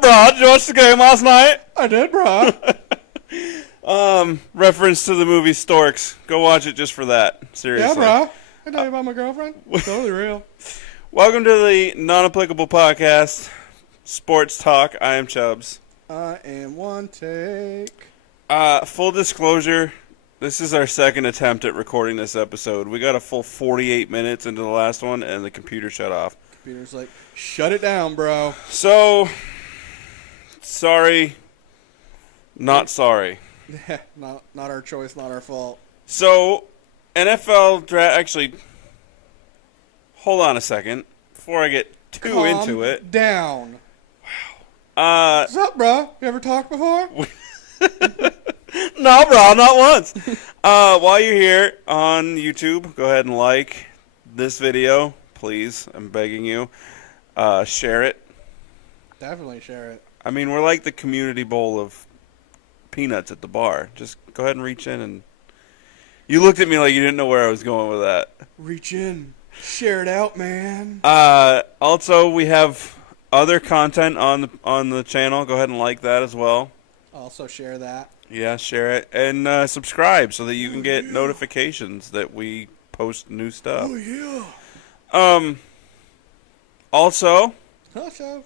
up, bro? Did you watch the game last night? I did, bro. Reference to the movie Storks. Go watch it just for that. Seriously. Yeah, bro. I tell you about my girlfriend. Totally real. Welcome to the non-applicable podcast, Sports Talk. I am Chubbs. I am one take. Full disclosure, this is our second attempt at recording this episode. We got a full 48 minutes into the last one, and the computer shut off. Computer's like, shut it down, bro. So, sorry, not sorry. not our choice, not our fault. So, NFL draft. Actually, hold on a second before I get too into it. Down. Wow. What's up, bro? You ever talked before? No, bro, not once. While you're here on YouTube, go ahead and like this video, please. I'm begging you. Share it. Definitely share it. I mean, we're like the community bowl of peanuts at the bar. Just go ahead and reach in and... You looked at me like you didn't know where I was going with that. Reach in. Share it out, man. Also, we have other content on the channel. Go ahead and like that as well. Also share that. Yeah, share it. And subscribe so that you can get notifications that we post new stuff. Oh, yeah. Also, Also,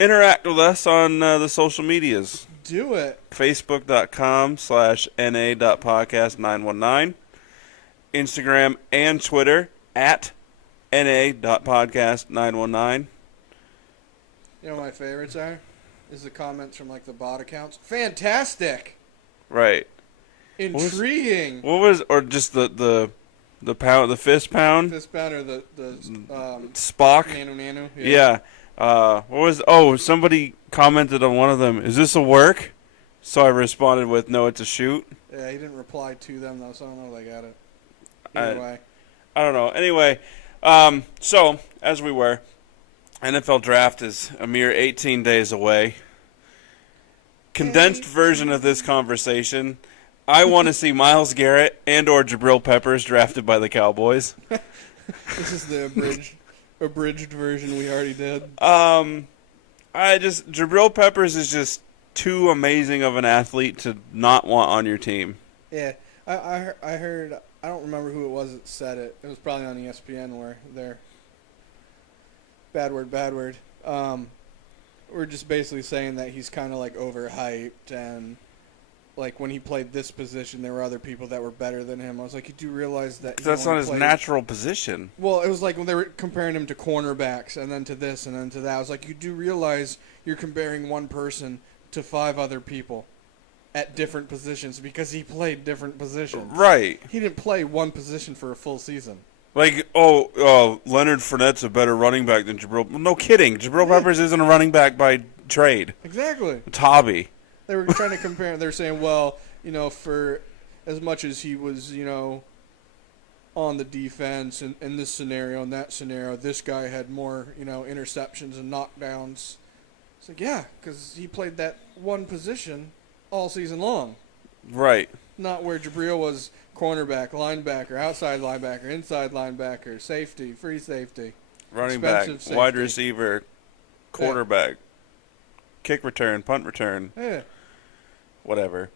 interact with us on the social medias. do it. Facebook.com/na.podcast919. Instagram and Twitter at na.podcast919. You know what my favorites are? Is the comments from, like, the bot accounts. Fantastic. Right. Intriguing. What was or just the pound, the fist pound? Fist pound or the Spock? nanu. Yeah. What was? Oh, somebody commented on one of them. Is this a work? So I responded with, no, it's a shoot. Yeah, he didn't reply to them, though, so I don't know if they got it. Either way. I don't know. Anyway, so, as we were, NFL draft is a mere 18 days away. Condensed version of this conversation, I want to see Myles Garrett and or Jabril Peppers drafted by the Cowboys. This is the abridged version we already did. Jabril Peppers is just too amazing of an athlete to not want on your team. Yeah, I heard, I don't remember who it was that said it. It was probably on ESPN where they're, bad word. We're just basically saying that he's kind of like overhyped, and like when he played this position, there were other people that were better than him. I was like, you do realize that That's not his natural position. Well, it was like when they were comparing him to cornerbacks, and then to this, and then to that. I was like, you do realize you're comparing one person to 5 other people at different positions because he played different positions. Right. He didn't play one position for a full season. Like, Leonard Fournette's a better running back than Jabril. Well, no kidding. Jabril Peppers isn't a running back by trade. Exactly. It's hobby. They were trying to compare. They're saying, well, for as much as he was, on the defense in this scenario and that scenario, this guy had more, interceptions and knockdowns. It's like, yeah, because he played that one position all season long. Right. Not where Jabril was cornerback, linebacker, outside linebacker, inside linebacker, safety, free safety. Running back, safety. wide receiver, quarterback, kick return, punt return. Yeah. Whatever.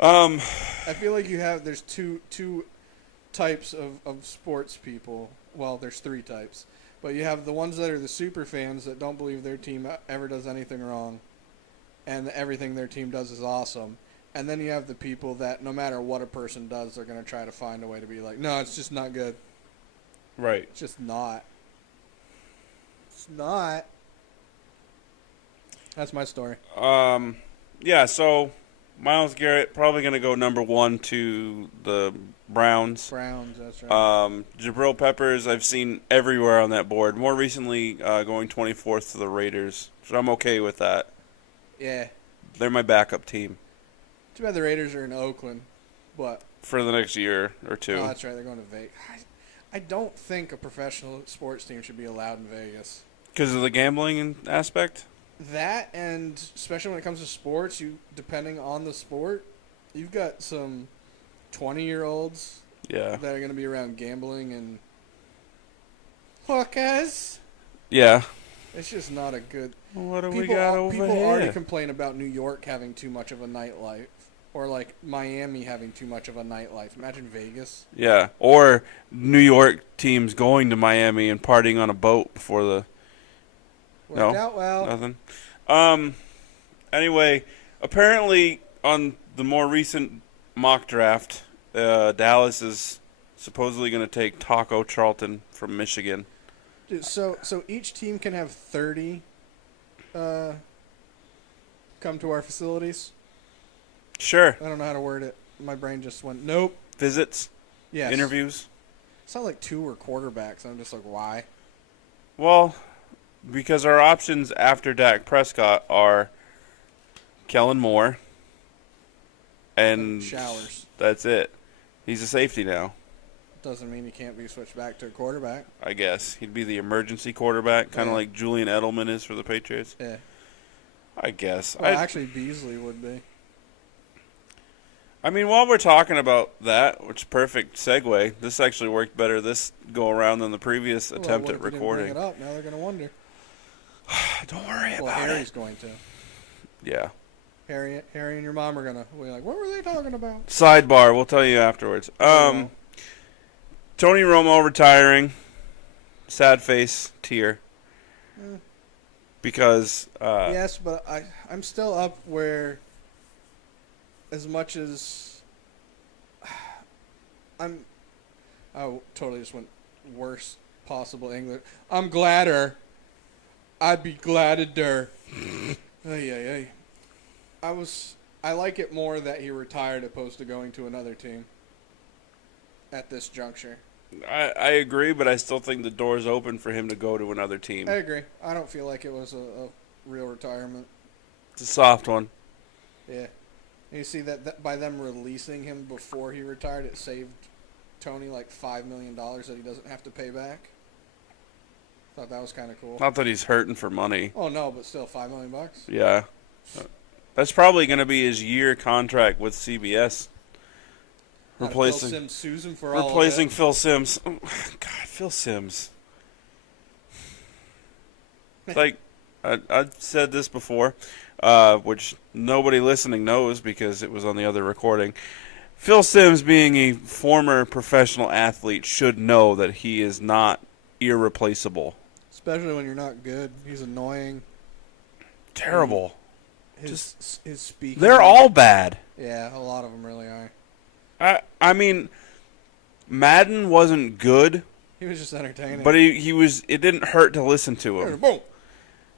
I feel like there's two types of sports people. Well, there's 3 types. But you have the ones that are the super fans that don't believe their team ever does anything wrong, and everything their team does is awesome. And then you have the people that no matter what a person does, they're going to try to find a way to be like, no, it's just not good. Right. It's just not. It's not. That's my story. Yeah, so Myles Garrett probably going to go number 1 to the Browns. That's right. Jabril Peppers, I've seen everywhere on that board. More recently, going 24th to the Raiders. So I'm okay with that. Yeah. They're my backup team. Too bad the Raiders are in Oakland, but for the next year or 2. Oh, that's right. They're going to Vegas. I don't think a professional sports team should be allowed in Vegas. Because of the gambling aspect? That, and especially when it comes to sports, depending on the sport, you've got some 20-year-olds that are going to be around gambling and hookers. Yeah. It's just not a good. What do we got over People here? already complain about New York having too much of a nightlife, or like Miami having too much of a nightlife. Imagine Vegas. Yeah, or New York teams going to Miami and partying on a boat before the. Worked out well. Nothing. Anyway, apparently on the more recent mock draft, Dallas is supposedly going to take Taco Charlton from Michigan. Dude, so each team can have 30 come to our facilities. Sure. I don't know how to word it. My brain just went, nope. Visits. Yes. Interviews. It's not like 2 were quarterbacks. I'm just like, why? Well, because our options after Dak Prescott are Kellen Moore and Showers. That's it. He's a safety now. Doesn't mean he can't be switched back to a quarterback. I guess he'd be the emergency quarterback, kind of Yeah. like Julian Edelman is for the Patriots. Yeah. I guess. Well, actually, Beasley would be. I mean, while we're talking about that, which is perfect segue, this actually worked better this go around than the previous attempt at recording. Bring it up? Now they're going to wonder. Don't worry Well, about Harry's it. going to. Yeah. Harry and your mom are going to be like, what were they talking about? Sidebar, we'll tell you afterwards. Oh, Tony Romo retiring. Sad face, tear. Eh. Because yes, but I'm still up where, as much as I totally just went worst possible English. I'm gladder. I'd be gladder. Ay. I like it more that he retired opposed to going to another team at this juncture. I agree, but I still think the door's open for him to go to another team. I agree. I don't feel like it was a real retirement. It's a soft one. Yeah. And you see that by them releasing him before he retired, it saved Tony like $5 million that he doesn't have to pay back. Thought that was kind of cool. Not that he's hurting for money. Oh no, but still $5 million. Yeah. That's probably going to be his year contract with CBS. Replacing Phil Simms sues him for all replacing of it. Phil Simms. Oh, God, Phil Simms. It's like I've said this before, which nobody listening knows because it was on the other recording. Phil Simms, being a former professional athlete, should know that he is not irreplaceable. Especially when you're not good. He's annoying. Terrible. His speaking. They're all bad. Yeah, a lot of them really are. I mean, Madden wasn't good, He was just entertaining. but he was. It didn't hurt to listen to him. Boom.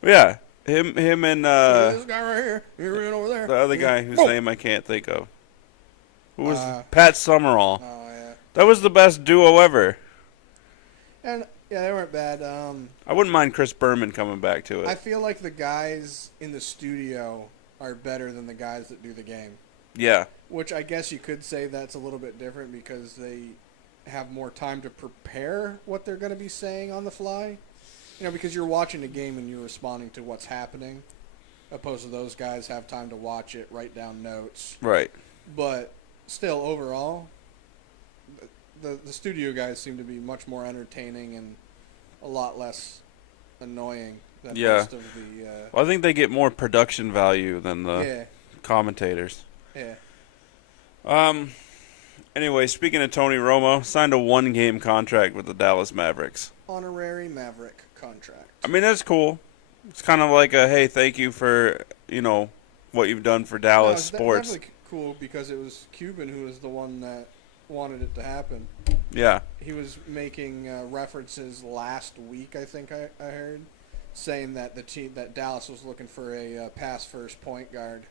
Yeah, him and This guy right here. You're in over there. the other guy whose Boom. name I can't think of. Who was Uh, Pat Summerall? Oh yeah. That was the best duo ever. And yeah, they weren't bad. I wouldn't mind Chris Berman coming back to it. I feel like the guys in the studio are better than the guys that do the game. Yeah, Which I guess you could say that's a little bit different because they have more time to prepare what they're going to be saying on the fly. You know, because you're watching a game and you're responding to what's happening, opposed to those guys have time to watch it, write down notes. right. But still, overall, the studio guys seem to be much more entertaining and a lot less annoying than Yeah. most of the. Well, I think they get more production value than the Yeah, commentators. yeah. Anyway, speaking of Tony Romo, signed a 1-game contract with the Dallas Mavericks. Honorary Maverick contract. I mean, that's cool. It's kind of like a, hey, thank you for, what you've done for Dallas it's sports. definitely cool because it was Cuban who was the one that wanted it to happen. Yeah. He was making references last week, I think I heard, saying that that Dallas was looking for a pass first point guard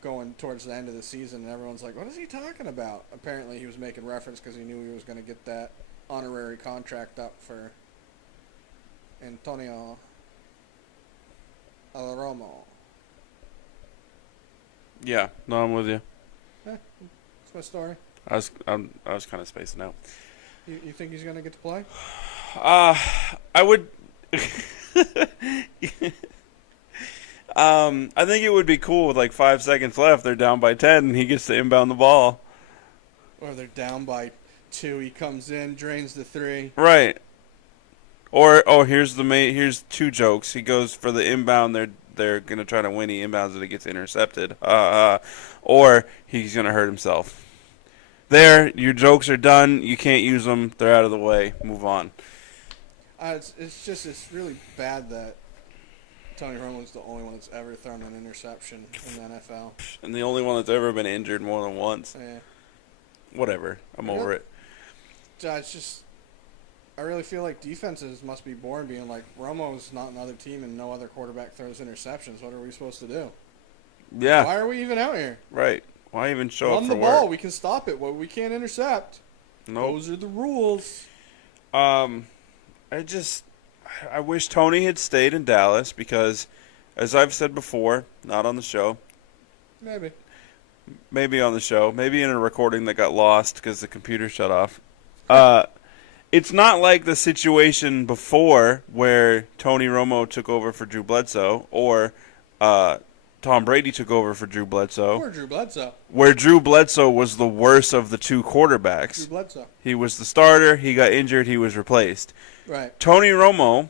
going towards the end of the season, and everyone's like, what is he talking about? Apparently he was making reference because he knew he was going to get that honorary contract up for Antonio Romo. Yeah. No, I'm with you. That's my story. I was kind of spacing out. You think he's going to get to play? I would. I think it would be cool with like 5 seconds left. They're down by 10, and he gets to inbound the ball. Or they're down by 2. He comes in, drains the 3. Right. Or here's two jokes. He goes for the inbound. They're gonna try to win. He inbounds it. It gets intercepted. Or he's gonna hurt himself. There, your jokes are done. You can't use them. They're out of the way. Move on. It's really bad that Tony Romo's the only one that's ever thrown an interception in the NFL. And the only one that's ever been injured more than once. Yeah. Whatever. I'm over it. It's just, I really feel like defenses must be born being like, Romo's not another team and no other quarterback throws interceptions. What are we supposed to do? Yeah. Why are we even out here? Right. Why even show Run up for the ball. work? We can stop it. Well, we can't intercept. Nope. Those are the rules. I wish Tony had stayed in Dallas because, as I've said before, not on the show, maybe on the show, maybe in a recording that got lost because the computer shut off. It's not like the situation before where Tony Romo took over for Drew Bledsoe or Tom Brady took over for Drew Bledsoe. Poor Drew Bledsoe. Where Drew Bledsoe was the worst of the two quarterbacks. Drew Bledsoe. He was the starter. He got injured. He was replaced. Right. Tony Romo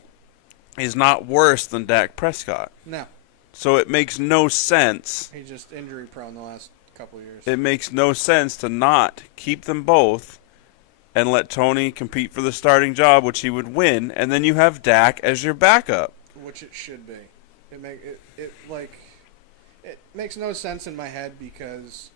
is not worse than Dak Prescott. No. So it makes no sense. He's just injury prone the last couple of years. It makes no sense to not keep them both and let Tony compete for the starting job, which he would win, and then you have Dak as your backup. Which it should be. It makes no sense in my head because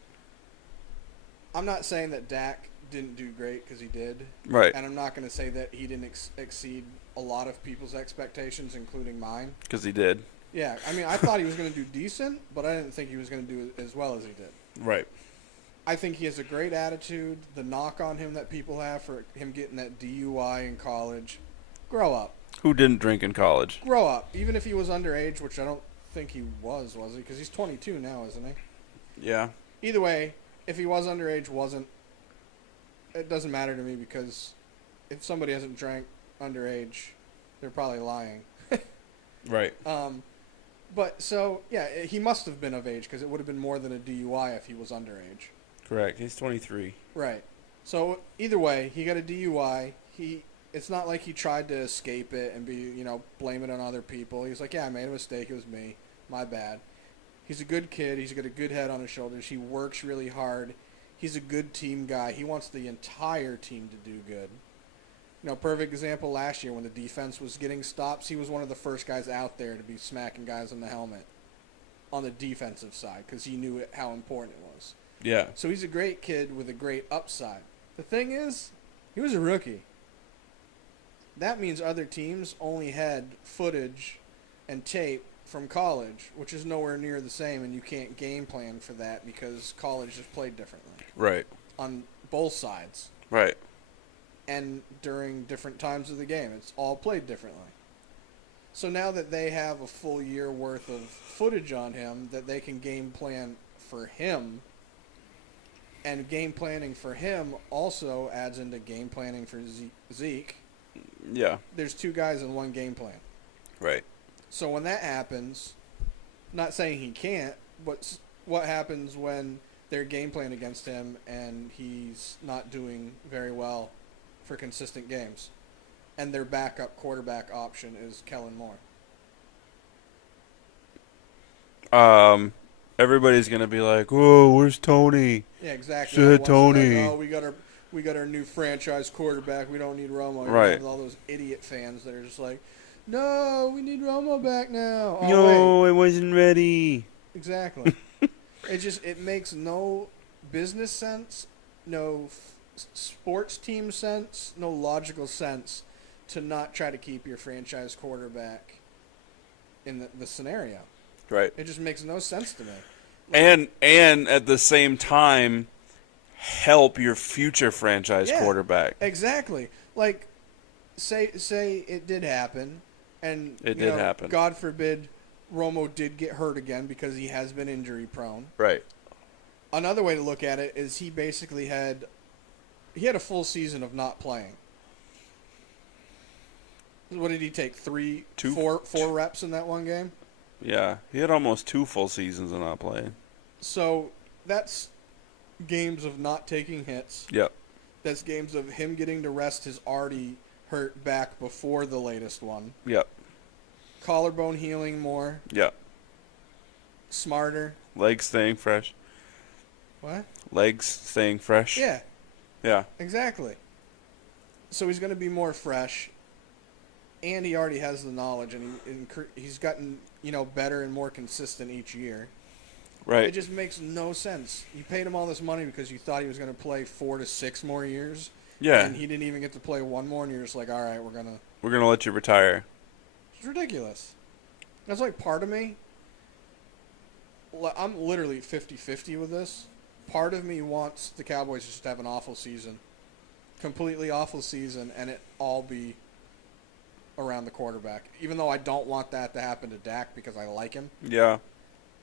I'm not saying that Dak didn't do great because he did. Right. And I'm not going to say that he didn't exceed a lot of people's expectations, including mine. Because he did. Yeah. I mean, I thought he was going to do decent, but I didn't think he was going to do as well as he did. Right. I think he has a great attitude. The knock on him that people have for him getting that DUI in college, grow up. Who didn't drink in college? Grow up. Even if he was underage, which I don't think he was he? Because he's 22 now, isn't he? Yeah. Either way, if he was underage, wasn't, it doesn't matter to me because if somebody hasn't drank underage, they're probably lying. Right. But so, yeah, he must have been of age because it would have been more than a DUI if he was underage. Correct. He's 23. Right. So either way, he got a DUI. It's not like he tried to escape it and be, blame it on other people. He's like, yeah, I made a mistake. It was me. My bad. He's a good kid. He's got a good head on his shoulders. He works really hard. He's a good team guy. He wants the entire team to do good. Perfect example last year when the defense was getting stops, he was one of the first guys out there to be smacking guys on the helmet on the defensive side because he knew how important it was. Yeah. So he's a great kid with a great upside. The thing is, he was a rookie. That means other teams only had footage and tape from college, which is nowhere near the same, and you can't game plan for that because college is played differently. Right. On both sides. Right. And during different times of the game. It's all played differently. So now that they have a full year worth of footage on him that they can game plan for him, and game planning for him also adds into game planning for Zeke. Yeah. There's two guys in one game plan. Right. So when that happens, not saying he can't, but what happens when they're game plan against him and he's not doing very well for consistent games, and their backup quarterback option is Kellen Moore? Everybody's gonna be like, "Whoa, where's Tony?" Yeah, exactly. Shit, Tony. Like, oh, we got our new franchise quarterback. We don't need Romo. Right. All those idiot fans that are just like, no, we need Romo back now. Oh, No, wait. I wasn't ready. Exactly. It makes no business sense, no sports team sense, no logical sense to not try to keep your franchise quarterback in the scenario. Right. It just makes no sense to me. And at the same time, help your future franchise quarterback. Exactly. Like, say it did happen, and it did happen. God forbid, Romo did get hurt again because he has been injury prone. Right. Another way to look at it is he basically had a full season of not playing. What did he take? Four reps in that one game? Yeah, he had almost 2 full seasons of not playing. So that's games of not taking hits. Yep. That's games of him getting to rest his already hurt back before the latest one. Yep. Collarbone healing more. Yep. Smarter. Legs staying fresh. What? Legs staying fresh. Yeah, Yeah. exactly. So he's going to be more fresh, and he already has the knowledge, and he's gotten better and more consistent each year. Right. It just makes no sense. You paid him all this money because you thought he was going to play 4 to 6 more years. Yeah. And he didn't even get to play one more, and you're just like, all right, we're gonna let you retire. It's ridiculous. That's like part of me. I'm literally 50-50 with this. Part of me wants the Cowboys just to have an awful season. Completely awful season, and it all be around the quarterback. Even though I don't want that to happen to Dak because I like him. Yeah.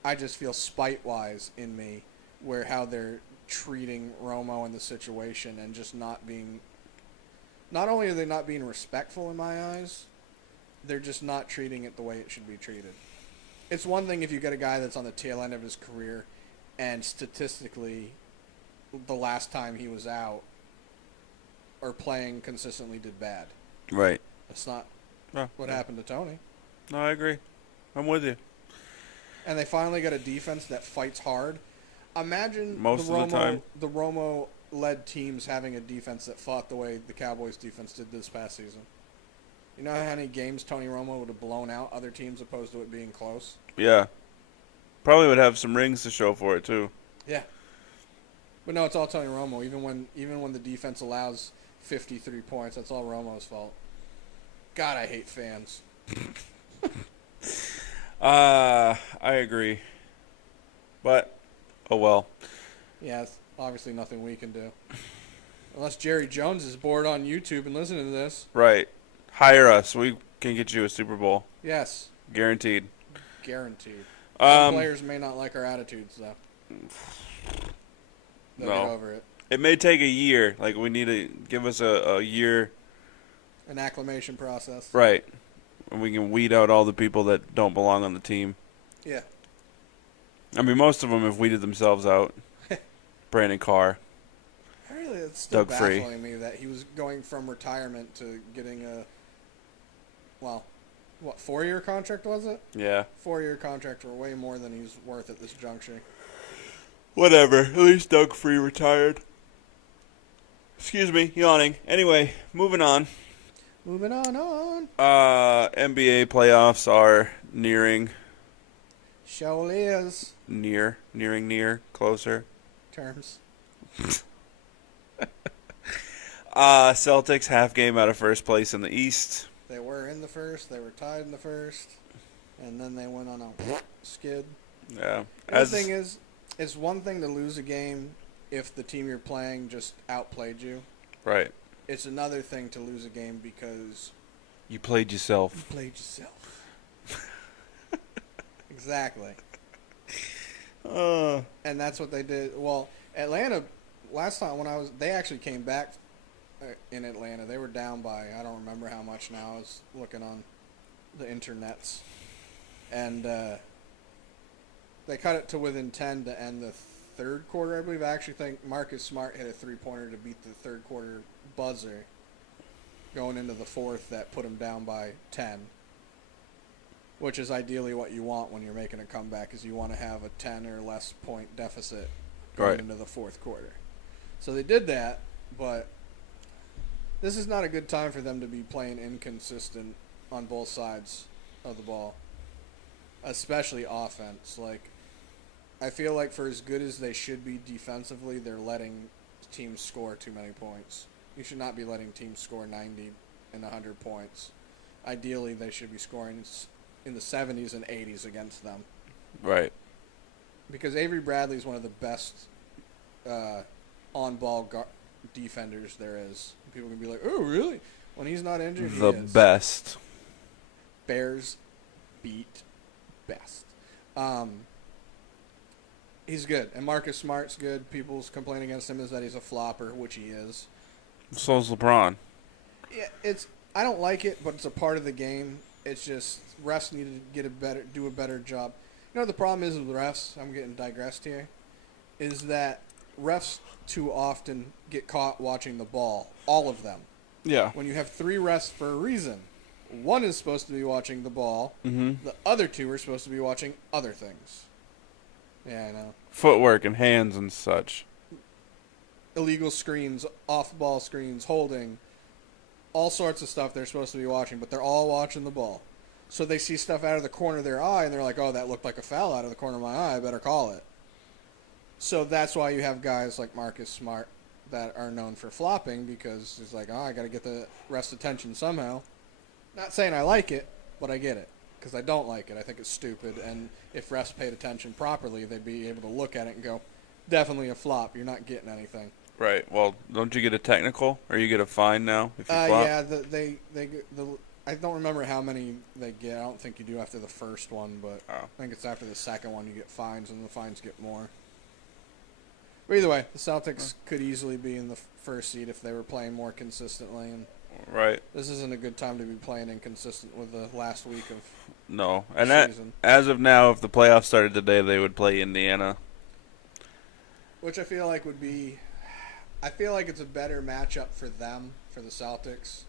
I just feel spite-wise in me where how they're treating Romo in the situation and just not only are they not being respectful in my eyes, they're just not treating it the way it should be treated. It's one thing if you get a guy that's on the tail end of his career and statistically the last time he was out or playing consistently did bad. Right. That's not Oh, what yeah. happened to Tony. No, I agree. I'm with you. And they finally got a defense that fights hard. Imagine Most of the time. the Romo-led teams having a defense that fought the way the Cowboys' defense did this past season. You know how many games Tony Romo would have blown out other teams opposed to it being close? Yeah. Probably would have some rings to show for it too. Yeah. But no, it's all Tony Romo. Even when the defense allows 53 points, that's all Romo's fault. God, I hate fans. I agree. But, oh well. Yeah, it's obviously nothing we can do. Unless Jerry Jones is bored on YouTube and listening to this. Right. Hire us. We can get you a Super Bowl. Yes. Guaranteed. Guaranteed. Some Um, players may not like our attitudes, though. They'll No. get over it. It may take a year. Like, we need to give us a year. An acclimation process. Right. And we can weed out all the people that don't belong on the team. Yeah. I mean, most of them have weeded themselves out. Brandon Carr. Really, it's still Doug Free. baffling me that he was going from retirement to getting a, 4-year contract was it? Yeah. 4-year contract for way more than he's worth at this juncture. Whatever. At least Doug Free retired. Excuse me. Yawning. Anyway, moving on. Moving on. NBA playoffs are nearing. Surely is. Nearing, closer. Terms. Celtics half game out of first place in the East. They were in the first. They were tied in the first. And then they went on a skid. Yeah. The thing is, it's one thing to lose a game if the team you're playing just outplayed you. Right. It's another thing to lose a game because You played yourself. you played yourself. Exactly. And that's what they did. Well, Atlanta, last time they actually came back in Atlanta. They were down by, I don't remember how much now. I was looking on the internets. And they cut it to within 10 to end the third quarter, I believe. I actually think Marcus Smart hit a three-pointer to beat the third quarter buzzer going into the fourth that put him down by 10, which is ideally what you want when you're making a comeback, is you want to have a 10 or less point deficit going Right. into the fourth quarter. So they did that, but this is not a good time for them to be playing inconsistent on both sides of the ball, especially offense. Like, I feel like for as good as they should be defensively, they're letting teams score too many points. You should not be letting teams score 90 and 100 points. Ideally, they should be scoring in the 70s and 80s against them. Right. Because Avery Bradley is one of the best on-ball defenders there is. People can be like, oh, really? When he's not injured, he The is. best. Bears beat best. He's good. And Marcus Smart's good. People's complaint against him is that he's a flopper, which he is. So's LeBron. Yeah, I don't like it, but it's a part of the game. It's just refs need to do a better job. You know what the problem is with refs? I'm getting digressed here. Is that refs too often get caught watching the ball. All of them. Yeah. When you have 3 refs for a reason. One is supposed to be watching the ball. Mm-hmm. The other 2 are supposed to be watching other things. Yeah, I know. Footwork and hands and such. Illegal screens, off-ball screens, holding, all sorts of stuff they're supposed to be watching, but they're all watching the ball. So they see stuff out of the corner of their eye, and they're like, oh, that looked like a foul out of the corner of my eye, I better call it. So that's why you have guys like Marcus Smart that are known for flopping, because it's like, oh, I got to get the ref's attention somehow. Not saying I like it, but I get it, because I don't like it. I think it's stupid, and if refs paid attention properly, they'd be able to look at it and go, definitely a flop, you're not getting anything. Right. Well, don't you get a technical, or you get a fine now if you flop? Yeah, I don't remember how many they get. I don't think you do after the first one, but I think it's after the second one you get fines, and the fines get more. But either way, the Celtics could easily be in the first seed if they were playing more consistently. And right. this isn't a good time to be playing inconsistent with the last week of no. And season. As of now, if the playoffs started today, they would play Indiana. Which I feel like would be... I feel like it's a better matchup for them, for the Celtics,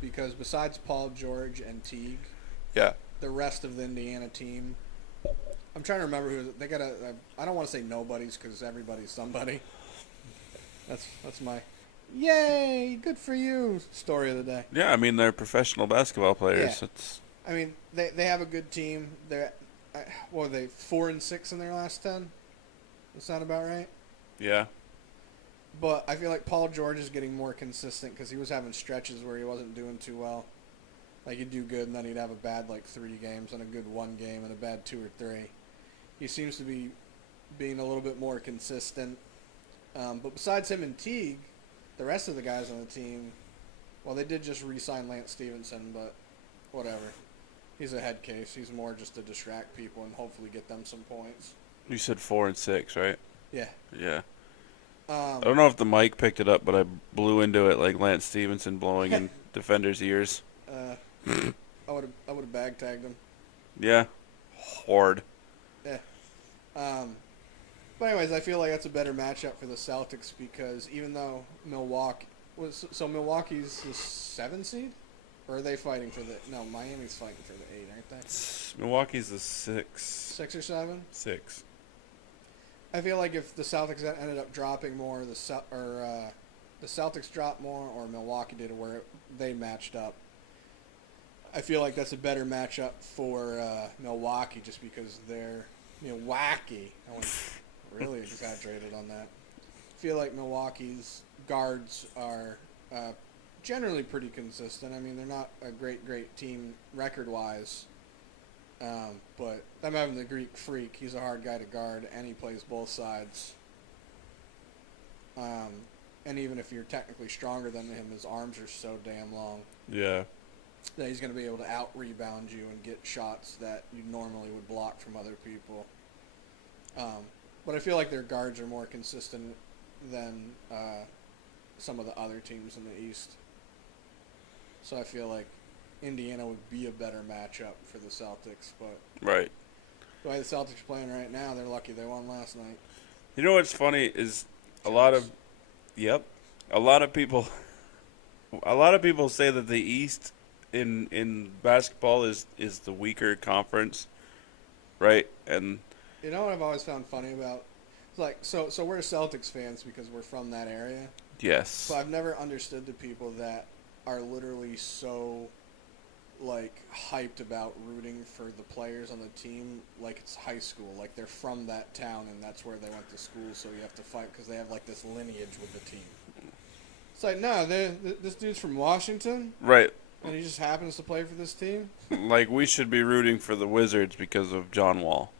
because besides Paul George and Teague, yeah, the rest of the Indiana team, I'm trying to remember who they got. I don't want to say nobody's because everybody's somebody. That's my yay, good for you story of the day. Yeah, I mean they're professional basketball players. Yeah. It's... I mean they have a good team. They're what are they 4-6 in their last 10? That sound about right? Yeah. But I feel like Paul George is getting more consistent because he was having stretches where he wasn't doing too well. Like he'd do good and then he'd have a bad 3 games and a good 1 game and a bad 2 or 3. He seems to be being a little bit more consistent. But besides him and Teague, the rest of the guys on the team, well, they did just re-sign Lance Stevenson, but whatever. He's a head case. He's more just to distract people and hopefully get them some points. You said 4-6, right? Yeah. Yeah. I don't know if the mic picked it up, but I blew into it like Lance Stevenson blowing in defenders' ears. I would have bag tagged him. Yeah. Hard. Yeah. But anyways, I feel like that's a better matchup for the Celtics because even though Milwaukee's the 7 seed, or are they fighting for the? No, Miami's fighting for the 8, aren't they? Milwaukee's the 6. 6 or 7. 6. I feel like if the Celtics ended up dropping more, the Celtics dropped more, or Milwaukee did, where they matched up. I feel like that's a better matchup for Milwaukee, just because they're Milwaukee. I went really exaggerated on that. I feel like Milwaukee's guards are generally pretty consistent. I mean, they're not a great team record-wise. But them having the Greek Freak, he's a hard guy to guard, and he plays both sides. And even if you're technically stronger than him, his arms are so damn long. Yeah. That he's going to be able to out-rebound you and get shots that you normally would block from other people. But I feel like their guards are more consistent than some of the other teams in the East. So I feel like Indiana would be a better matchup for the Celtics, but right. The way the Celtics are playing right now, they're lucky they won last night. You know what's funny is a lot of people say that the East in basketball is the weaker conference, right? And you know what I've always found funny about? It's like so we're Celtics fans because we're from that area. Yes. But I've never understood the people that are literally so hyped about rooting for the players on the team like it's high school. Like they're from that town and that's where they went to school, so you have to fight because they have this lineage with the team. It's like, no, this dude's from Washington. Right. And he just happens to play for this team. Like we should be rooting for the Wizards because of John Wall.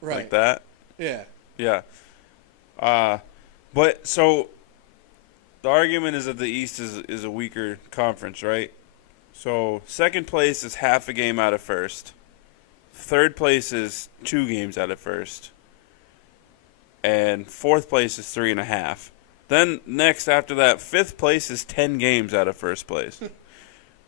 Right. Like that? Yeah. Yeah. But so the argument is that the East is a weaker conference, right? So second place is half a game out of first. Third place is 2 games out of first. And fourth place is 3.5. Then next after that, fifth place is 10 games out of first place.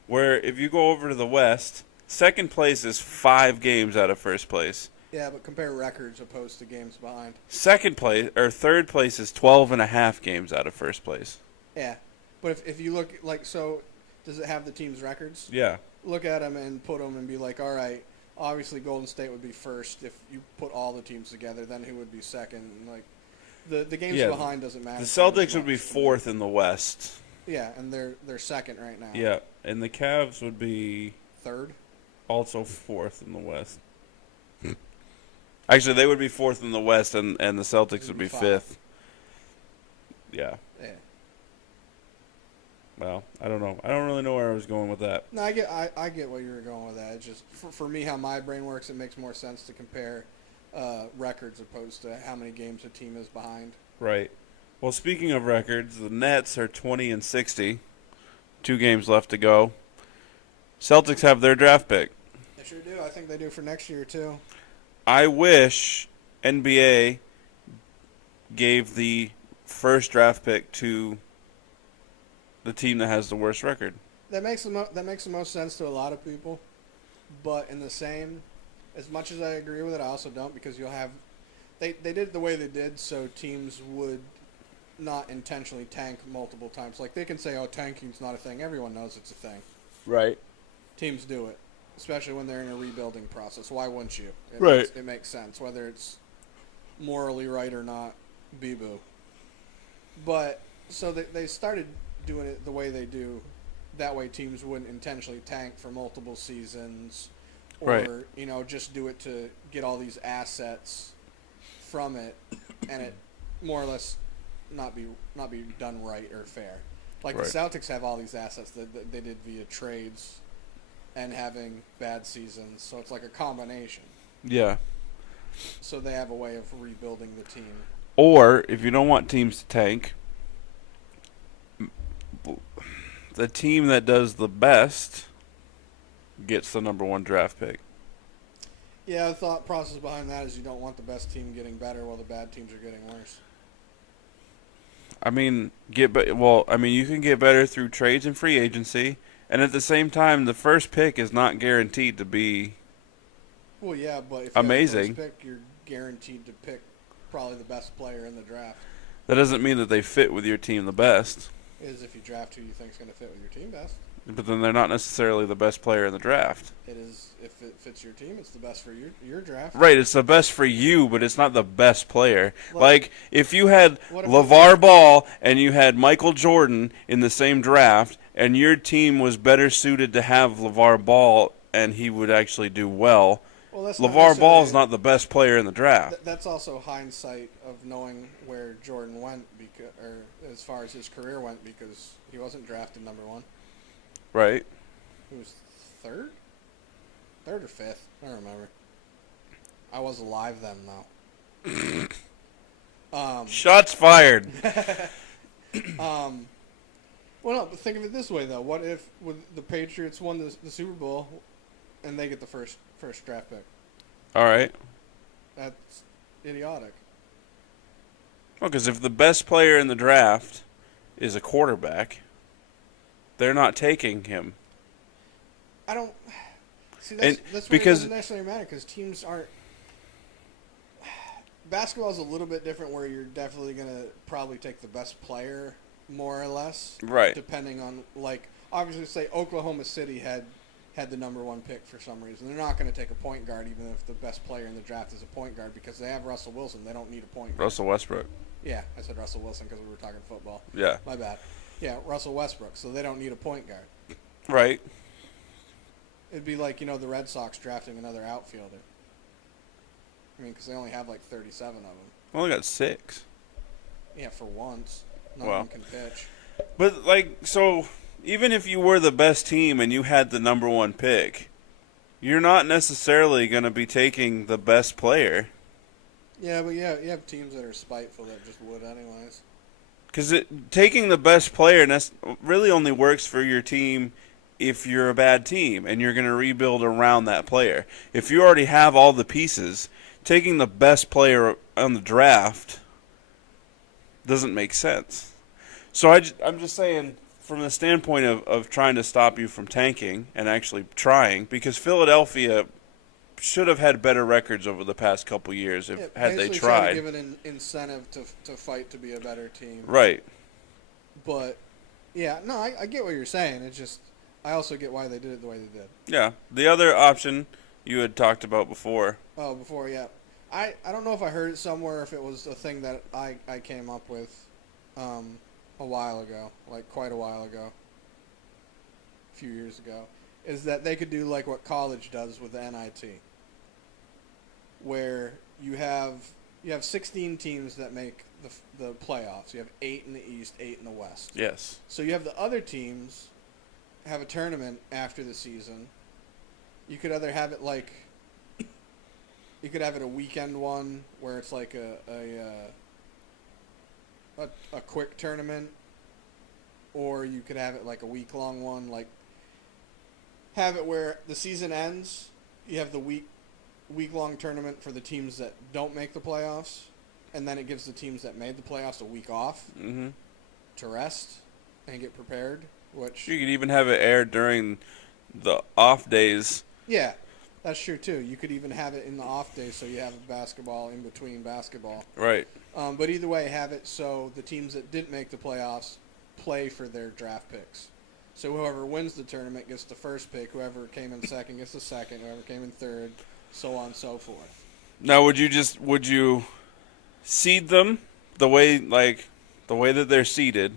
Where if you go over to the West, second place is 5 games out of first place. Yeah, but compare records opposed to games behind. Third place is 12.5 games out of first place. Yeah. But if you look like so, does it have the team's records? Yeah. Look at them and put them and be like, all right. Obviously, Golden State would be first if you put all the teams together. Then who would be second? And like the games behind doesn't matter. The Celtics would be fourth in the West. Yeah, and they're second right now. Yeah, and the Cavs would be third. Also fourth in the West. Actually, they would be fourth in the West, and the Celtics would be fifth. Yeah. Yeah. Well, I don't know. I don't really know where I was going with that. No, I get what you were going with that. It's just for me, how my brain works, it makes more sense to compare records opposed to how many games a team is behind. Right. Well, speaking of records, the Nets are 20-60. 2 games left to go. Celtics have their draft pick. They sure do. I think they do for next year too. I wish NBA gave the first draft pick to the team that has the worst record. That makes the most sense to a lot of people, but in the same, as much as I agree with it, I also don't, because you'll have they did it the way they did so teams would not intentionally tank multiple times. Like they can say, "Oh, tanking's not a thing." Everyone knows it's a thing. Right. Teams do it, especially when they're in a rebuilding process. Why wouldn't you? It makes sense, whether it's morally right or not. Boo. But so they started doing it the way they do. That way teams wouldn't intentionally tank for multiple seasons or, just do it to get all these assets from it and it more or less not be done right or fair. Like the Celtics have all these assets that they did via trades and having bad seasons, so it's like a combination. Yeah. So they have a way of rebuilding the team. Or, if you don't want teams to tank, the team that does the best gets the number 1 draft pick. Yeah, the thought process behind that is you don't want the best team getting better while the bad teams are getting worse. I mean, you can get better through trades and free agency, and at the same time, the first pick is not guaranteed to be well, yeah, but if amazing. You have the first pick, you're guaranteed to pick probably the best player in the draft. That doesn't mean that they fit with your team the best. Is if you draft who you think is going to fit with your team best. But then they're not necessarily the best player in the draft. It is if it fits your team, it's the best for your draft. Right, it's the best for you, but it's not the best player. Like if you had LeVar Ball and you had Michael Jordan in the same draft, and your team was better suited to have LeVar Ball, and he would actually do well. LeVar Ball is not the best player in the draft. That's also hindsight of knowing where Jordan went, or as far as his career went, because he wasn't drafted number 1. Right. He was third or fifth. I don't remember. I was alive then, though. Shots fired. Well, no, but think of it this way, though. What if the Patriots won the Super Bowl and they get the first draft pick? All right. That's idiotic. Well, because if the best player in the draft is a quarterback, they're not taking him. I don't see that's why it doesn't necessarily matter, because teams aren't. Basketball is a little bit different, where you're definitely gonna probably take the best player, more or less. Right. Depending on, like, obviously, say Oklahoma City had the number 1 pick for some reason. They're not going to take a point guard, even if the best player in the draft is a point guard, because they have Russell Wilson. They don't need a point guard. Russell Westbrook. Yeah, I said Russell Wilson because we were talking football. Yeah. My bad. Yeah, Russell Westbrook. So they don't need a point guard. Right. It'd be like, the Red Sox drafting another outfielder. I mean, because they only have like 37 of them. Only got 6. Yeah, for once. None of them can pitch. But, so even if you were the best team and you had the number 1 pick, you're not necessarily going to be taking the best player. Yeah, but you have teams that are spiteful that just would anyways. Because taking the best player really only works for your team if you're a bad team and you're going to rebuild around that player. If you already have all the pieces, taking the best player on the draft doesn't make sense. So I'm just saying, from the standpoint of trying to stop you from tanking and actually trying, because Philadelphia should have had better records over the past couple years had they tried. To give it an incentive to fight to be a better team. Right. But Yeah, no, I get what you're saying. It's just I also get why they did it the way they did. Yeah. The other option you had talked about before. Oh, before, yeah. I don't know if I heard it somewhere, if it was a thing that I came up with a while ago, like quite a while ago, a few years ago, is that they could do like what college does with the NIT, where you have 16 teams that make the playoffs. You have 8 in the East, 8 in the West. Yes. So you have the other teams have a tournament after the season. You could either have it like you could have it a weekend one where it's like a quick tournament, or you could have it like a week-long one. Like have it where the season ends, you have the week-long tournament for the teams that don't make the playoffs, and then it gives the teams that made the playoffs a week off to rest and get prepared. Which You could even have it aired during the off days. yeah, that's true too. You could even have it in the off days, so you have basketball in between basketball. Right. But either way, have it so the teams that didn't make the playoffs play for their draft picks. So whoever wins the tournament gets the first pick. Whoever came in second gets the second. Whoever came in third, so on and so forth. Now, would you seed them the way that they're seeded?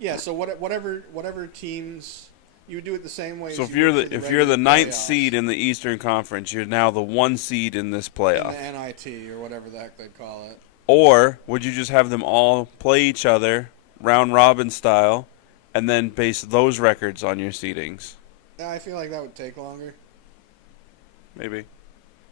Yeah. So whatever teams you would do it the same way. So as if you you're would the for if you're the ninth playoffs seed in the Eastern Conference, you're now the 1 seed in this in playoff. the NIT or whatever the heck they'd call it. Or would you just have them all play each other round robin style, and then base those records on your seedings? Yeah, I feel like that would take longer. Maybe.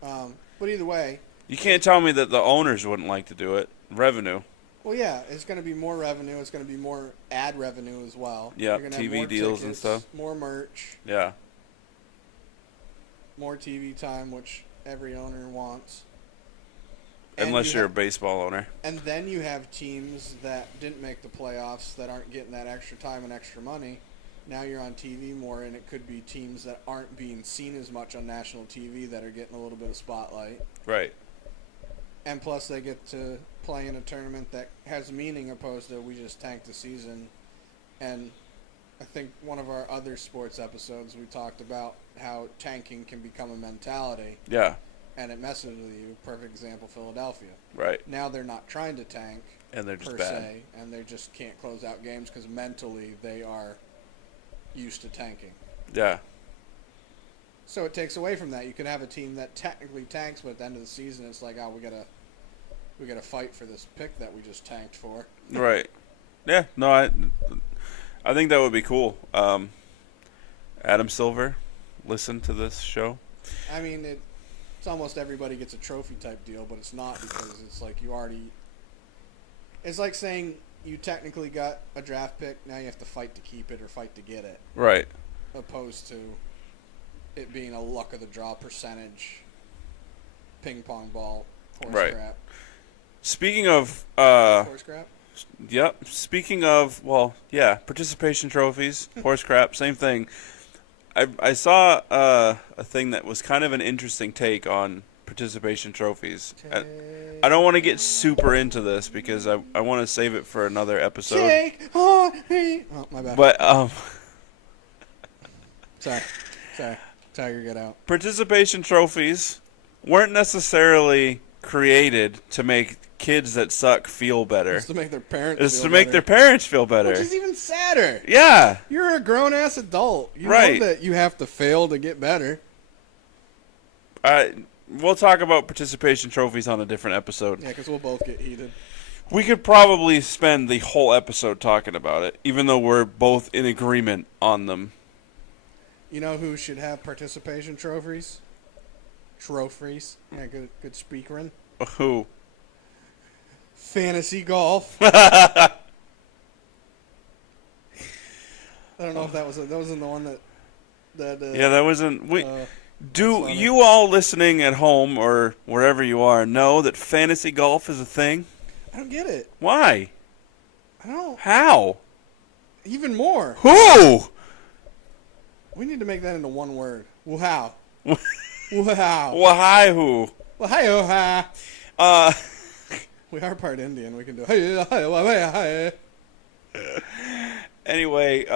But either way, You can't tell me that the owners wouldn't like to do it. Revenue. well, yeah, it's going to be more revenue. It's going to be more ad revenue as well. Yeah, You're gonna have TV more deals and tickets, stuff. More merch, Yeah. more TV time, which every owner wants. And Unless you you're a have- baseball owner. And then you have teams that didn't make the playoffs that aren't getting that extra time and extra money. Now you're on TV more, and it could be teams that aren't being seen as much on national TV that are getting a little bit of spotlight. Right. And plus, they get to play in a tournament that has meaning opposed to we just tanked the season. And I think one of our other sports episodes, we talked about how tanking can become a mentality, Yeah. and it messes with you. Perfect example, Philadelphia. Right. Now they're not trying to tank, And they're just per bad. se, and they just can't close out games because mentally they are used to tanking. Yeah. So it takes away from that. You can have a team that technically tanks, but at the end of the season, it's like, oh, we gotta fight for this pick that we just tanked for. Right. Yeah. No, I think that would be cool. Adam Silver, listen to this show. I mean, it's almost everybody gets a trophy type deal, but it's not because it's like you already. It's like saying you technically got a draft pick, now you have to fight to keep it or fight to get it, Right. opposed to it being a luck of the draw percentage ping pong ball horse Right. crap. Speaking of Horse crap? yep. Speaking of, well, yeah, participation trophies, horse crap, same thing. I saw a thing that was kind of an interesting take on participation trophies. I don't want to get super into this because I want to save it for another episode. Take on me. Oh, my bad. But Sorry. Tiger, get out. participation trophies weren't necessarily created to make kids that suck feel better. It's to make their parents It's feel to make better. their parents feel better. Which is even sadder. Yeah. You're a grown-ass adult. You Right. know that you have to fail to get better. We'll talk about participation trophies on a different episode. Yeah, because we'll both get heated. We could probably spend the whole episode talking about it, even though we're both in agreement on them. You know who should have participation trophies? Trophies. Yeah, good speaking. Who? Fantasy golf. I don't know if that wasn't the one that. Yeah, that wasn't. Do funny. you all listening at home or wherever you are know that fantasy golf is a thing? I don't get it. Why? I don't. How? Even more. Who? We need to make that into one word. Wow. Wow. Why? Who? Well, hi, oh, hi. We are part Indian. We can do. Hey, hi, hi, hi. Anyway,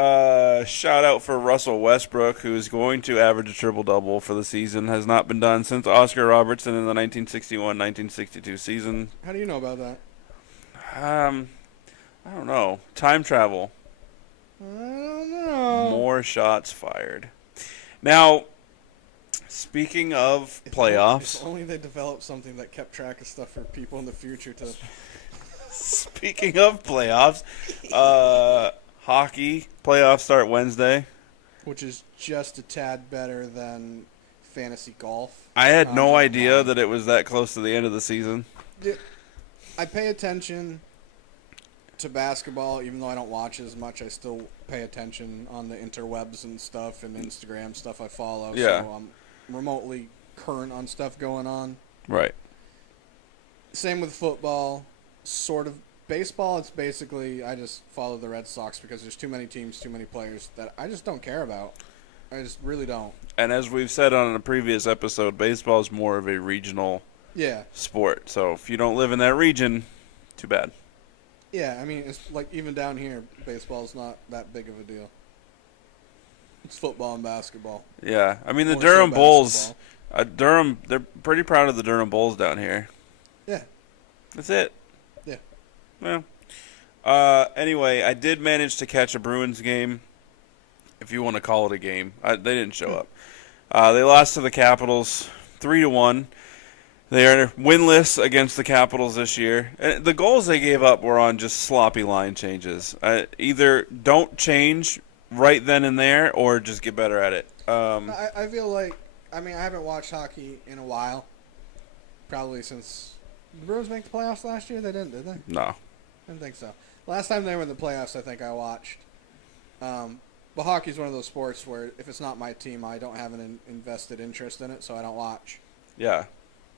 shout out for Russell Westbrook, who is going to average a triple-double for the season. Has not been done since Oscar Robertson in the 1961-1962 season. How do you know about that? I don't know. Time travel. I don't know. More shots fired. Now, speaking of playoffs. If only they developed something that kept track of stuff for people in the future to... Speaking of playoffs, hockey playoffs start Wednesday. Which is just a tad better than fantasy golf. I had no idea that it was that close to the end of the season. I pay attention to basketball, even though I don't watch as much. I still pay attention on the interwebs and stuff and Instagram stuff I follow. Yeah. So I'm remotely current on stuff going on. Right. Same with football. Sort of. Baseball, it's basically I just follow the Red Sox because there's too many teams, too many players that I just don't care about. I just really don't. And as we've said on a previous episode, baseball is more of a regional sport. So if you don't live in that region, too bad. Yeah, I mean, it's like even down here, baseball's not that big of a deal. It's football and basketball. Yeah, I mean the More Durham so Bulls, they're pretty proud of the Durham Bulls down here. Yeah. That's it. Yeah. Well, anyway, I did manage to catch a Bruins game, if you want to call it a game. They didn't show up. They lost to the Capitals 3-1. They are winless against the Capitals this year. And the goals they gave up were on just sloppy line changes. Either don't change right then and there, or just get better at it. I feel like, I mean, I haven't watched hockey in a while. Probably since the Bruins make the playoffs last year. They didn't, did they? No. I didn't think so. Last time they were in the playoffs, I think I watched. But hockey's one of those sports where if it's not my team, I don't have an invested interest in it, so I don't watch. Yeah.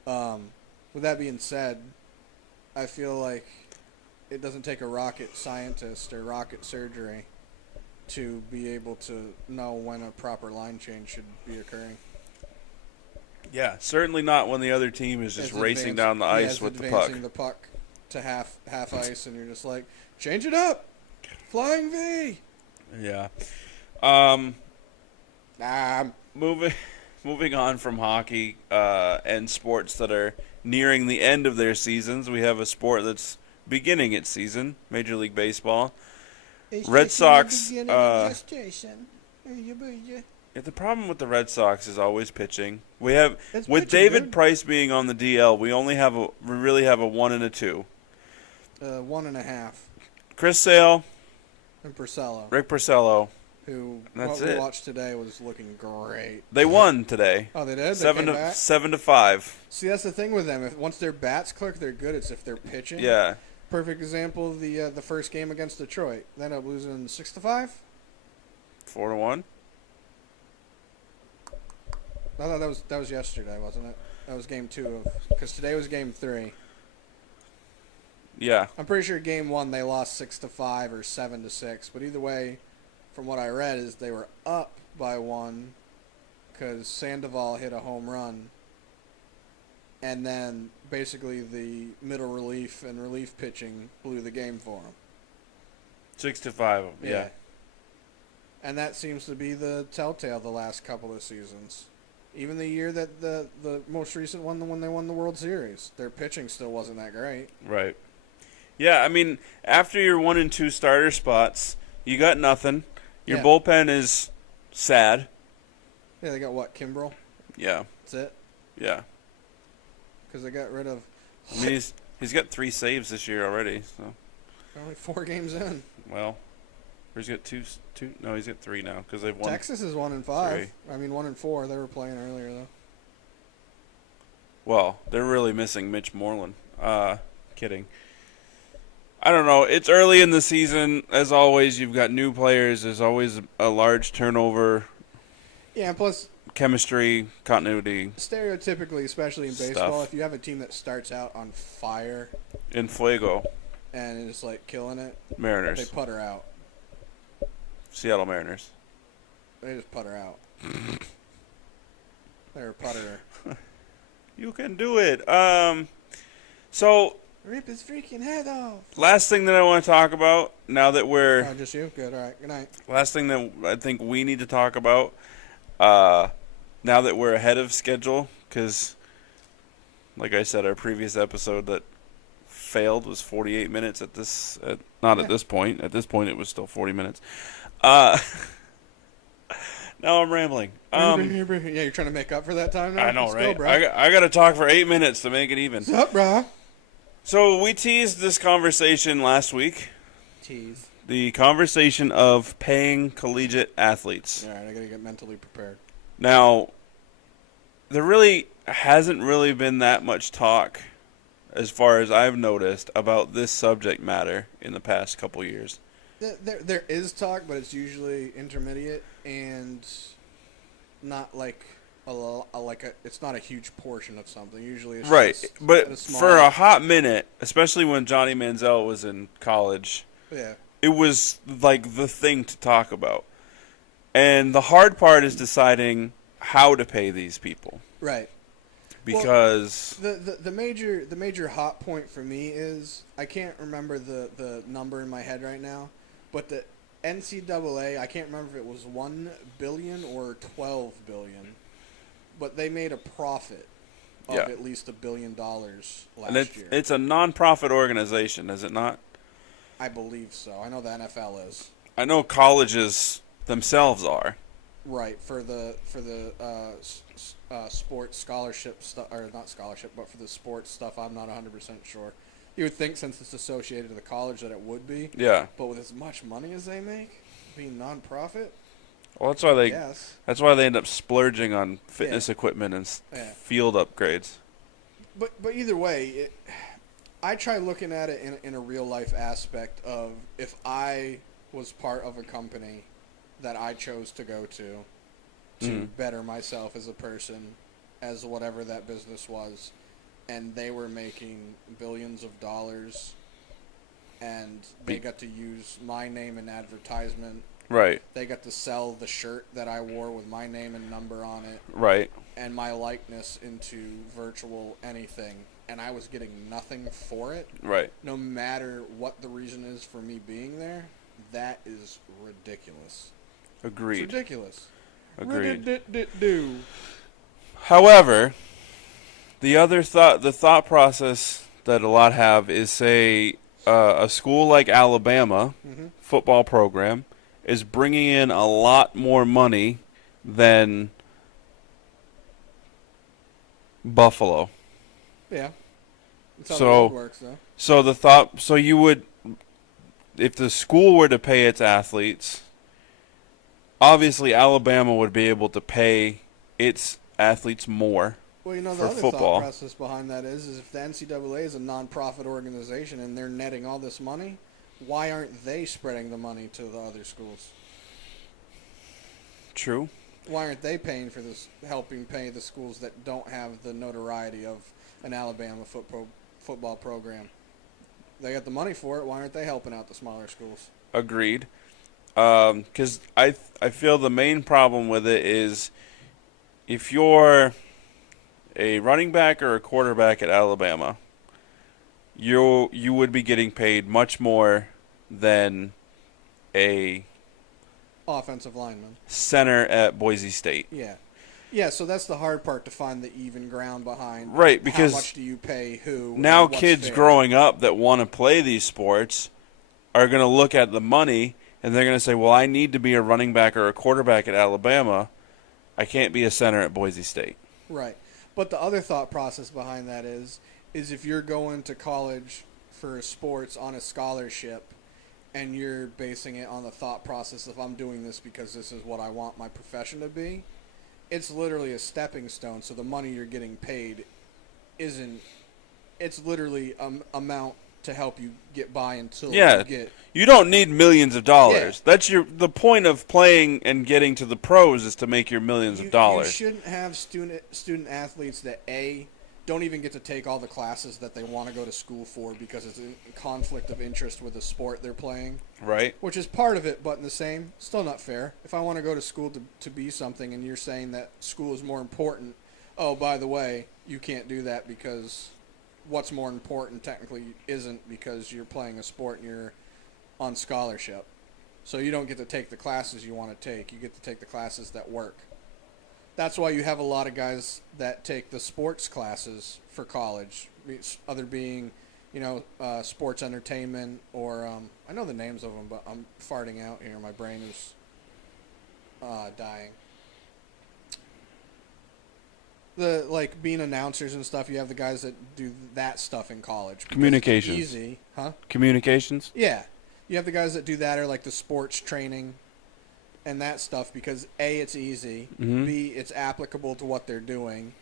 With that being said, I feel like it doesn't take a rocket scientist or rocket surgery to be able to know when a proper line change should be occurring. Yeah, certainly not when the other team is just racing down the ice with the puck. Advancing the puck to half ice, and you're just like, change it up, flying V. Yeah. Nah. Moving on from hockey and sports that are nearing the end of their seasons, we have a sport that's beginning its season, Major League Baseball. Red Sox. The problem with the Red Sox is always pitching. We have with David Price being on the DL, we really have a 1 and a 2. 1.5. Chris Sale And Porcello. Rick Porcello. Who That's what we it. watched today was looking great. They won today. Oh, they did? 7-5. See, that's the thing with them. Once their bats click, they're good. It's if they're pitching. Yeah. Perfect example, the first game against Detroit. They ended up losing 6-5. 4-1. I thought that was yesterday, wasn't it? That was game 2 because today was game 3. Yeah. I'm pretty sure game 1 they lost 6-5 or 7-6. But either way, from what I read, is they were up by 1 because Sandoval hit a home run, and then basically the middle relief and relief pitching blew the game for them. 6-5. Yeah. And that seems to be the telltale the last couple of seasons. Even the year that the most recent one, when they won the World Series, their pitching still wasn't that great. Right. Yeah, I mean, after your 1 and 2 starter spots, you got nothing. Your bullpen is sad. Yeah, they got what, Kimbrel? Yeah. That's it? Yeah. Because they got rid of... I mean, he's got 3 saves this year already, so... Only 4 games in. Well, or he's got two. No, he's got 3 now because they've won. Texas is 1-5. 3. I mean, 1-4. They were playing earlier though. Well, they're really missing Mitch Moreland. Kidding. I don't know. It's early in the season. As always, you've got new players. There's always a large turnover. Yeah, and plus chemistry, continuity. Stereotypically, especially in baseball, if you have a team that starts out on fire, in fuego, and is like killing it, Mariners. They putter out. Seattle Mariners. They just putter out. They're a putter. You can do it. So Rip his freaking head off. Last thing that I want to talk about now that we're Oh, just you? Good. All right. Good night. last thing that I think we need to talk about now that we're ahead of schedule, because like I said, our previous episode that failed was 48 minutes at this not at this point. At this point it was still 40 minutes. Now I'm rambling. Yeah, you're trying to make up for that time now? I know, Let's right? Go, bro. I got to talk for 8 minutes to make it even. What's up, bro? So we teased this conversation last week. Tease. The conversation of paying collegiate athletes. All right, I got to get mentally prepared. Now, there really hasn't really been that much talk, as far as I've noticed, about this subject matter in the past couple years. There is talk, but it's usually intermediate and not like it's not a huge portion of something. Usually it's Right, just but a small, for a hot minute, especially when Johnny Manziel was in college, yeah. it was like the thing to talk about. And the hard part is deciding how to pay these people. Right. Because well, the major hot point for me is I can't remember the number in my head right now, but the NCAA, I can't remember if it was $1 billion or $12 billion, but they made a profit of at least $1 billion last year. It's a non-profit organization, is it not? I believe so. I know the NFL is. I know colleges themselves are. Right, for the sports scholarship stuff, or not scholarship, but for the sports stuff, I'm not 100% sure. You would think since it's associated to the college that it would be. Yeah. But with as much money as they make, being non-profit, well, that's why they end up splurging on fitness equipment and field upgrades. But either way, I try looking at it in a real life aspect of if I was part of a company that I chose to go to better myself as a person, as whatever that business was, and they were making billions of dollars, and they got to use my name in advertisement. Right. They got to sell the shirt that I wore with my name and number on it. Right. And my likeness into virtual anything, and I was getting nothing for it. Right. No matter what the reason is for me being there, that is ridiculous. Agreed. It's ridiculous. Agreed. Do. However, the thought process that a lot have is, say, a school like Alabama football program is bringing in a lot more money than Buffalo. Yeah. That's how the world works, though. So you would, if the school were to pay its athletes, obviously Alabama would be able to pay its athletes more. Well, the for other football. thought process behind that is if the NCAA is a non-profit organization and they're netting all this money, why aren't they spreading the money to the other schools? True. Why aren't they paying for this, helping pay the schools that don't have the notoriety of an Alabama football program? They got the money for it. Why aren't they helping out the smaller schools? Agreed. Because I feel the main problem with it is if you're a running back or a quarterback at Alabama, you would be getting paid much more than a offensive lineman center at Boise State. Yeah, so that's the hard part, to find the even ground behind. Right, because how much do you pay who? Now and what's kids fair. growing up that want to play these sports are going to look at the money and they're going to say, well, I need to be a running back or a quarterback at Alabama. I can't be a center at Boise State. Right. But the other thought process behind that is if you're going to college for sports on a scholarship and you're basing it on the thought process of I'm doing this because this is what I want my profession to be, it's literally a stepping stone. So the money you're getting paid it's literally amount to help you get by until you get. You don't need millions of dollars. Yeah. That's the point of playing and getting to the pros is to make your millions of dollars. You shouldn't have student athletes that don't even get to take all the classes that they want to go to school for because it's a conflict of interest with the sport they're playing. Right. Which is part of it, but in the same, still not fair. If I want to go to school to be something and you're saying that school is more important, oh, by the way, you can't do that because what's more important technically isn't, because you're playing a sport and you're on scholarship. So you don't get to take the classes you want to take. You get to take the classes that work. That's why you have a lot of guys that take the sports classes for college, other being, sports entertainment, or I know the names of them, but I'm farting out here. My brain is dying. Being announcers and stuff, you have the guys that do that stuff in college. Communications. It's easy, huh? Communications? Yeah. You have the guys that do that, or like the sports training and that stuff, because A, it's easy, Mm-hmm. B, it's applicable to what they're doing,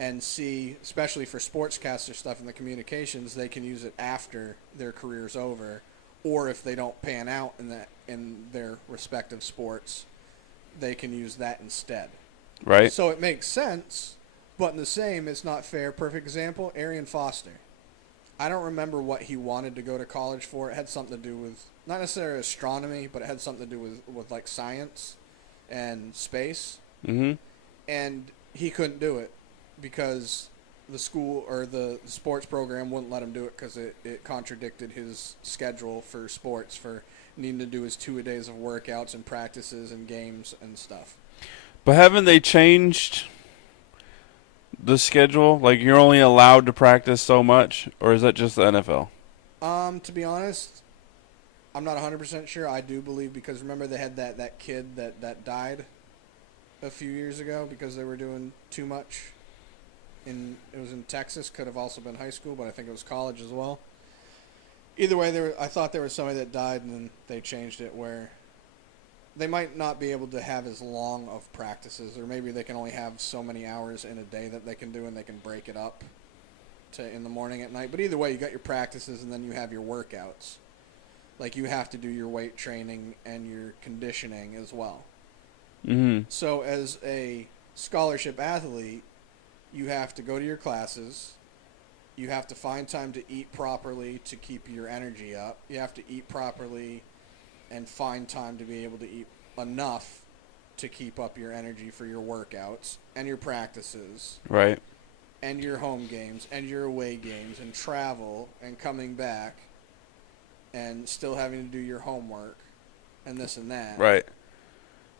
and C, especially for sportscaster stuff in the communications, they can use it after their career's over, or if they don't pan out in their respective sports, they can use that instead. Right. So it makes sense, but in the same, it's not fair. Perfect example, Arian Foster. I don't remember what he wanted to go to college for. It had something to do with, not necessarily astronomy, but it had something to do with like science and space. Mm-hmm. And he couldn't do it because the school or the sports program wouldn't let him do it, because it contradicted his schedule for sports, for needing to do his 2 days of workouts and practices and games and stuff. But haven't they changed the schedule? Like, you're only allowed to practice so much, or is that just the NFL? To be honest, I'm not 100% sure. I do believe, because remember they had that kid that died a few years ago because they were doing too much. It was in Texas. Could have also been high school, but I think it was college as well. Either way, I thought there was somebody that died, and then they changed it where they might not be able to have as long of practices, or maybe they can only have so many hours in a day that they can do, and they can break it up to in the morning, at night. But either way, you got your practices, and then you have your workouts. Like, you have to do your weight training and your conditioning as well. Mm-hmm. So as a scholarship athlete, you have to go to your classes. You have to find time to eat properly to keep your energy up. You have to eat properly and find time to be able to eat enough to keep up your energy for your workouts and your practices. Right. And your home games and your away games and travel and coming back and still having to do your homework and this and that. Right.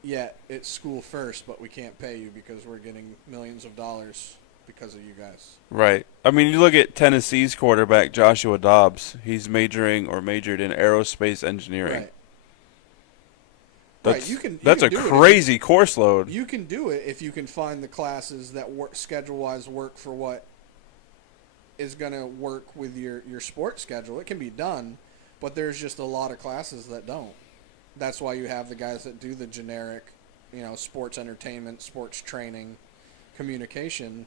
Yet it's school first, but we can't pay you because we're getting millions of dollars because of you guys. Right. I mean, you look at Tennessee's quarterback, Joshua Dobbs. He's majored in aerospace engineering. Right. That's, you that's can a do it crazy course load. You can do it if you can find the classes that work schedule-wise work for what is going to work with your sports schedule. It can be done, but there's just a lot of classes that don't. That's why you have the guys that do the generic, sports entertainment, sports training, communication,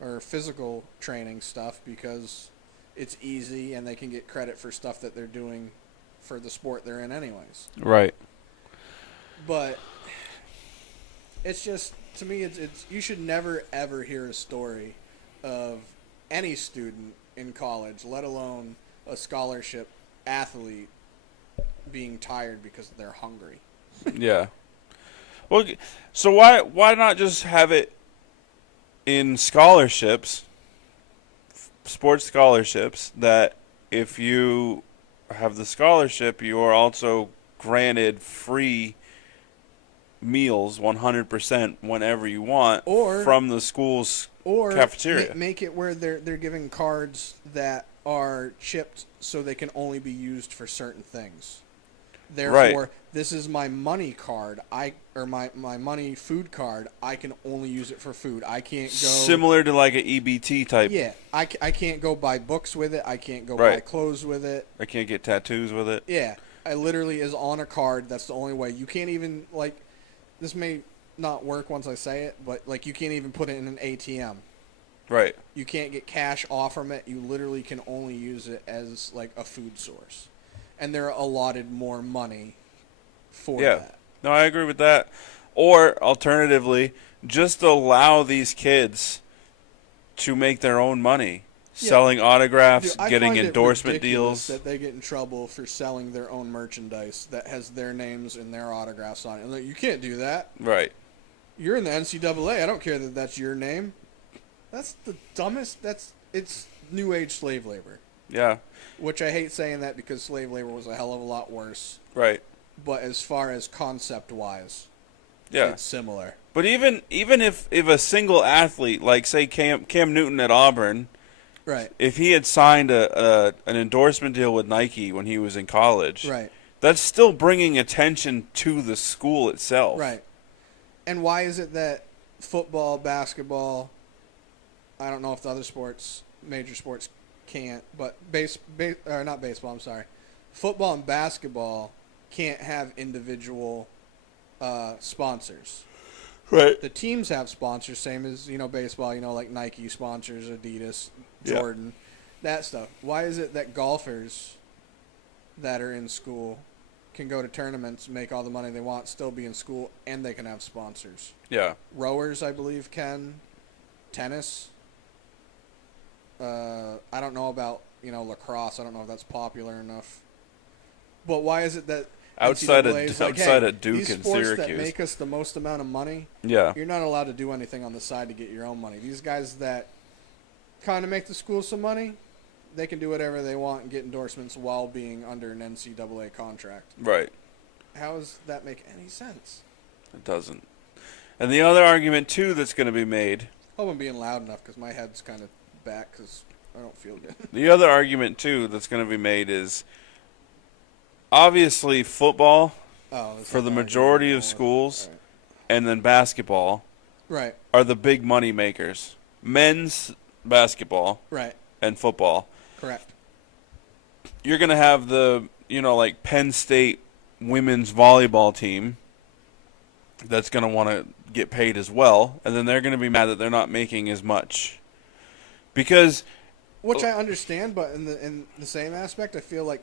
or physical training stuff, because it's easy and they can get credit for stuff that they're doing for the sport they're in anyways. Right. But it's just, to me, it's you should never ever hear a story of any student in college, let alone a scholarship athlete, being tired because they're hungry. Yeah. Well, so why not just have it in scholarships, sports scholarships, that if you have the scholarship, you are also granted free meals 100% whenever you want, or from the school's cafeteria. Make it where they're giving cards that are chipped so they can only be used for certain things. Therefore, Right. This is my money card. My money food card. I can only use it for food. I can't go Similar to like an EBT type. Yeah, I can't go buy books with it. I can't go buy Right. clothes with it. I can't get tattoos with it. Yeah, I literally is on a card. That's the only way. You can't even, like, this may not work once I say it, but, like, you can't even put it in an ATM. Right. You can't get cash off from it. You literally can only use it as, like, a food source. And they're allotted more money for that. No, I agree with that. Or, alternatively, just allow these kids to make their own money. Yeah. Selling autographs, Dude, I getting find it endorsement ridiculous deals. that they get in trouble for selling their own merchandise that has their names and their autographs on it. And like, you can't do that. Right. You're in the NCAA. I don't care that that's your name. That's the dumbest. It's new age slave labor. Yeah. Which I hate saying that because slave labor was a hell of a lot worse. Right. But as far as concept wise, Yeah. it's similar. But even if a single athlete, like say Cam Newton at Auburn, Right. if he had signed an endorsement deal with Nike when he was in college, Right. that's still bringing attention to the school itself. Right. And why is it that football, basketball, I don't know if the other sports, major sports can't, but not baseball, I'm sorry. Football and basketball can't have individual sponsors. Right. The teams have sponsors, same as, baseball, like Nike sponsors, Adidas, Yeah. Jordan, that stuff. Why is it that golfers that are in school can go to tournaments, make all the money they want, still be in school, and they can have sponsors? Yeah. Rowers, I believe, can. Tennis. I don't know about, lacrosse. I don't know if that's popular enough. But why is it that Outside NCAA is of like, hey, Duke these and sports Syracuse. that make us the most amount of money, Yeah. you're not allowed to do anything on the side to get your own money. These guys that kind of make the school some money, they can do whatever they want and get endorsements while being under an NCAA contract. Right. How does that make any sense? It doesn't. And the other argument too that's going to be made. Hope I'm being loud enough because my head's kind of back because I don't feel good. The other argument too that's going to be made is obviously football for the majority of schools, and then basketball, right, are the big money makers. Men's basketball, right, and football. Correct. You're going to have the, like Penn State women's volleyball team that's going to want to get paid as well, and then they're going to be mad that they're not making as much. Because which I understand, but in the same aspect, I feel like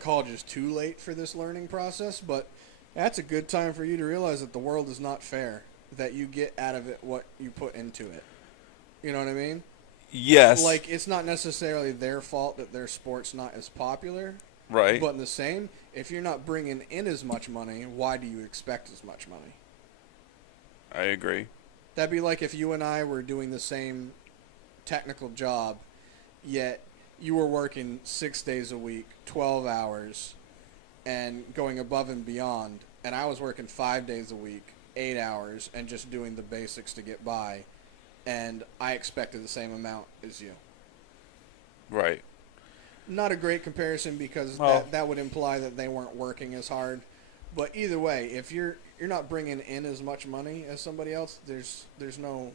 college is too late for this learning process, but that's a good time for you to realize that the world is not fair, that you get out of it what you put into it. You know what I mean? yes. Like, it's not necessarily their fault that their sport's not as popular. Right. But in the same, if you're not bringing in as much money, why do you expect as much money? I agree. That'd be like if you and I were doing the same technical job, yet you were working 6 days a week, 12 hours, and going above and beyond, and I was working 5 days a week, 8 hours, and just doing the basics to get by, and I expected the same amount as you. Right. Not a great comparison because Well, that would imply that they weren't working as hard. But either way, if you're not bringing in as much money as somebody else, there's no.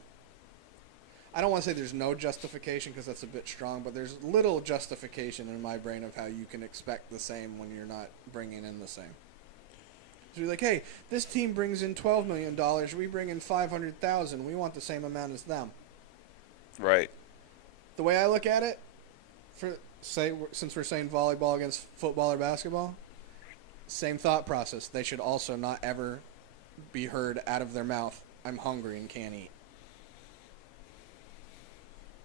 I don't want to say there's no justification because that's a bit strong, but there's little justification in my brain of how you can expect the same when you're not bringing in the same. So you're like, hey, this team brings in $12 million, we bring in $500,000, we want the same amount as them. Right. The way I look at it, since we're saying volleyball against football or basketball, same thought process. They should also not ever be heard out of their mouth, I'm hungry and can't eat.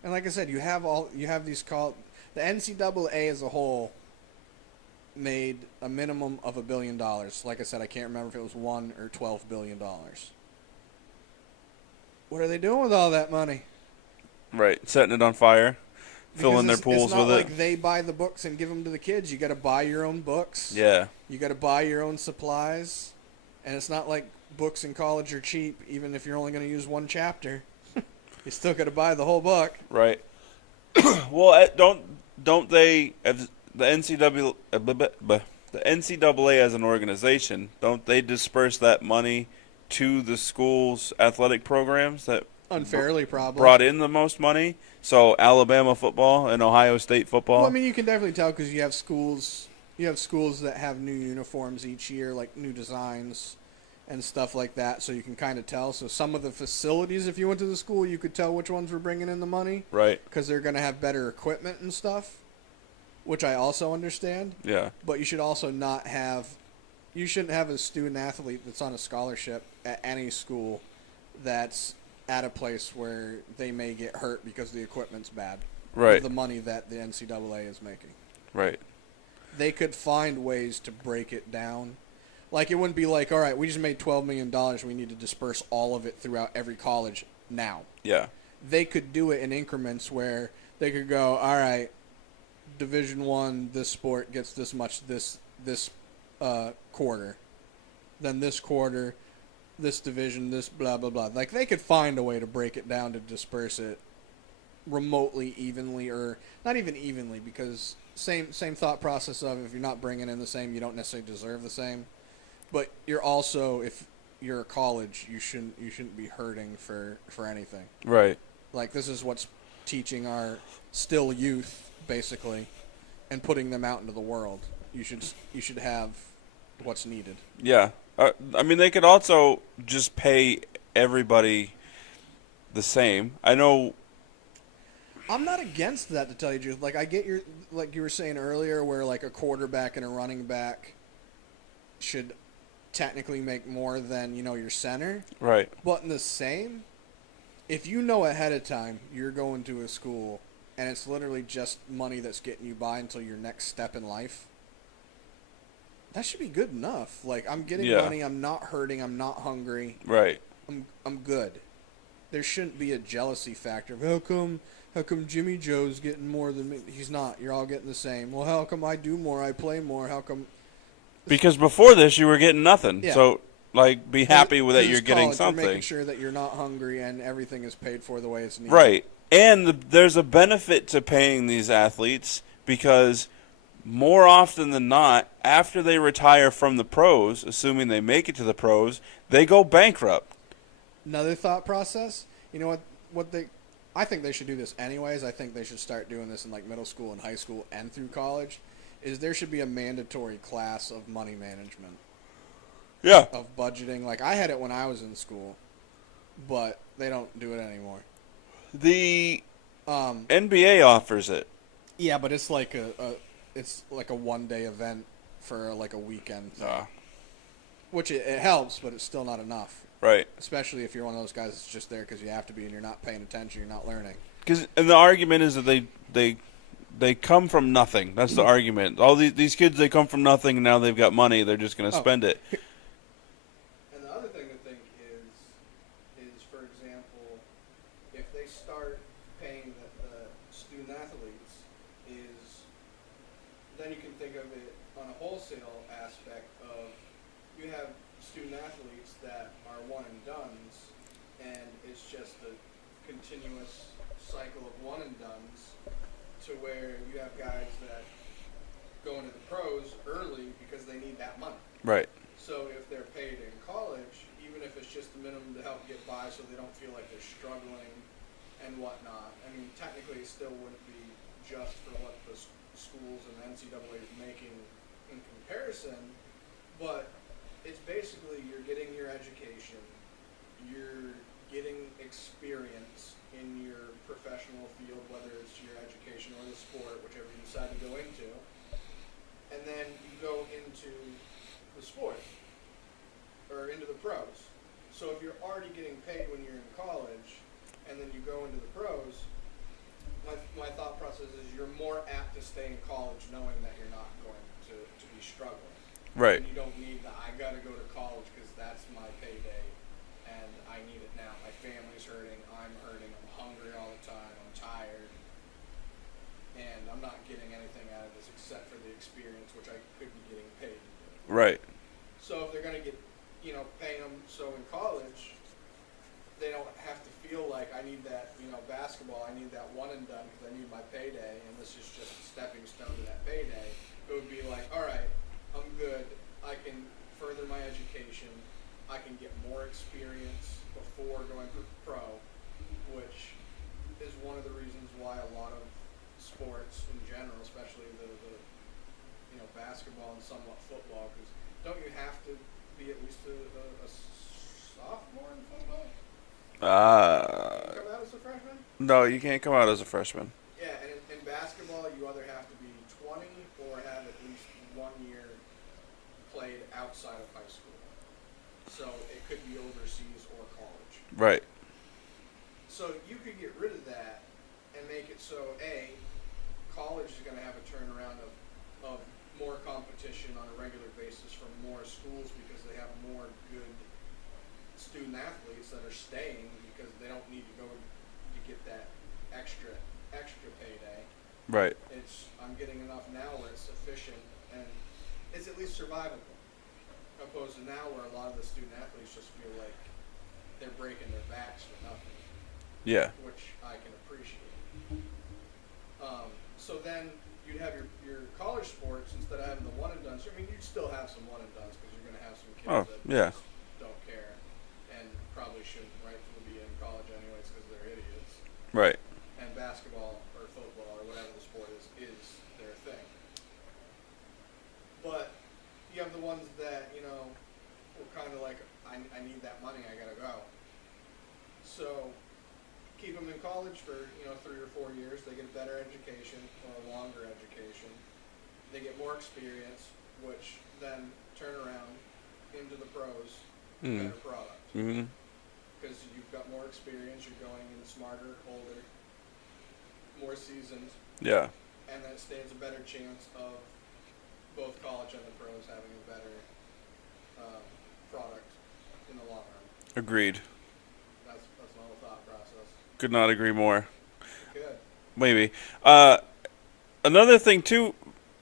And like I said, you have these called, the NCAA as a whole made a minimum of $1 billion. Like I said, I can't remember if it was $1 or $12 billion. What are they doing with all that money? Right. Setting it on fire. Filling their pools with it. It's not like they buy the books and give them to the kids. You got to buy your own books. Yeah. You got to buy your own supplies. And it's not like books in college are cheap, even if you're only going to use one chapter. You still got to buy the whole book. Right. Well, don't they, as the NCAA as an organization, don't they disperse that money to the school's athletic programs that Unfairly, probably. brought in the most money? So Alabama football and Ohio State football. Well, I mean, you can definitely tell because you have schools that have new uniforms each year, like new designs and stuff like that, so you can kind of tell. So some of the facilities, if you went to the school, you could tell which ones were bringing in the money. Right. Because they're going to have better equipment and stuff, which I also understand. Yeah. But you should also not have – you shouldn't have a student athlete that's on a scholarship at any school that's at a place where they may get hurt because the equipment's bad. Right. With the money that the NCAA is making. Right. They could find ways to break it down. Like, it wouldn't be like, all right, we just made $12 million. We need to disperse all of it throughout every college now. Yeah. they could do it in increments where they could go, all right, Division One, this sport gets this much this quarter, then this quarter, this division, this blah blah blah. Like they could find a way to break it down to disperse it remotely evenly, or not even evenly, because same thought process of if you're not bringing in the same, you don't necessarily deserve the same. But you're also, if you're a college, you shouldn't be hurting for anything. Right. Like this is what's teaching our still youth basically, and putting them out into the world. You should have what's needed. Yeah. I mean, they could also just pay everybody the same. I know. I'm not against that, to tell you the truth. Like I get your, like you were saying earlier, where like a quarterback and a running back should technically make more than, you know, your center. Right. But in the same, if you know ahead of time you're going to a school and it's literally just money that's getting you by until your next step in life, that should be good enough. Like, I'm getting money, I'm not hurting, I'm not hungry. Right. I'm good. There shouldn't be a jealousy factor of how come Jimmy Joe's getting more than me? He's not. You're all getting the same. Well, how come I do more, I play more? How come? Because before this, you were getting nothing. Yeah. So, like, be happy with that you're getting college, something. You're making sure that you're not hungry and everything is paid for the way it's needed. Right. And there's a benefit to paying these athletes because more often than not, after they retire from the pros, assuming they make it to the pros, they go bankrupt. Another thought process, you know I think they should do this anyways. I think they should start doing this in like middle school and high school and through college, is there should be a mandatory class of money management. Yeah. Of budgeting. Like I had it when I was in school, but they don't do it anymore. The NBA offers it. Yeah, but it's like a 1 day event for like a weekend thing. Which it helps, but it's still not enough. Right. Especially if you're one of those guys that's just there because you have to be and you're not paying attention, you're not learning. And the argument is that they come from nothing. That's the argument. All these kids, they come from nothing, and now they've got money. They're just going to spend it. And the other thing to think is for example, if they start paying the student athletes, then you can think of it on a wholesale aspect of you have student athletes that are one and dones, and it's just a continuous cycle of one and dones, to where you have guys that go into the pros early because they need that money. Right. So if they're paid in college, even if it's just the minimum to help get by so they don't feel like they're struggling and whatnot, I mean, technically it still wouldn't be just for what the schools and the NCAA is making in comparison, but it's basically you're getting your education, you're getting experience in your professional field, whether it's your education or the sport, whichever you decide to go into, and then you go into the sport or into the pros. So if you're already getting paid when you're in college and then you go into the pros, my thought process is you're more apt to stay in college knowing that you're not going to be struggling. Right. And you don't need I got to go to college because that's my payday and I need it now. My family's hurting, I'm hungry all the time, I'm tired, and I'm not getting anything out of this except for the experience, which I could be getting paid to do. Right. So if they're going to get, paying them so in college, they don't have to feel like I need that, basketball, I need that one and done because I need my payday, and this is just a stepping stone to that payday. It would be like, all right, I'm good. I can further my education. I can get more experience before going pro, which is one of the reasons why a lot of sports in general, especially the basketball and somewhat football, because don't you have to be at least a sophomore in football? Come out as a freshman? No, you can't come out as a freshman. Yeah, and in basketball, you either have to be 20 or have at least 1 year played outside of high school. So it could be overseas or college. Right. So you could get rid of that and make it so, college is going to have a turnaround of more competition on a regular basis from more schools because they have more good student athletes that are staying because they don't need to go to get Right. I'm getting enough now where it's sufficient and it's at least survivable. Opposed to now where a lot of the student athletes just feel like they're breaking their backs for nothing, Yeah. which I can appreciate. So then you'd have your college sports instead of having the one and dones. I mean, you'd still have some one and dones because you're going to have some kids Oh, that yeah. just don't care and probably shouldn't rightfully be in college anyways because they're idiots. Right. And basketball or football or whatever the sport is their thing. But you have the ones that, were kind of like, I need that money, I gotta go. So keep them in college for, 3 or 4 years. They get a better education or a longer education. They get more experience, which then turn around into the pros, better product. Mm-hmm. Because you've got more experience, you're going in smarter, older, more seasoned, Yeah. and that stands a better chance of both college and the pros having a better product in the long run. Agreed. That's my whole thought process. Could not agree more. Good. Maybe. Another thing too,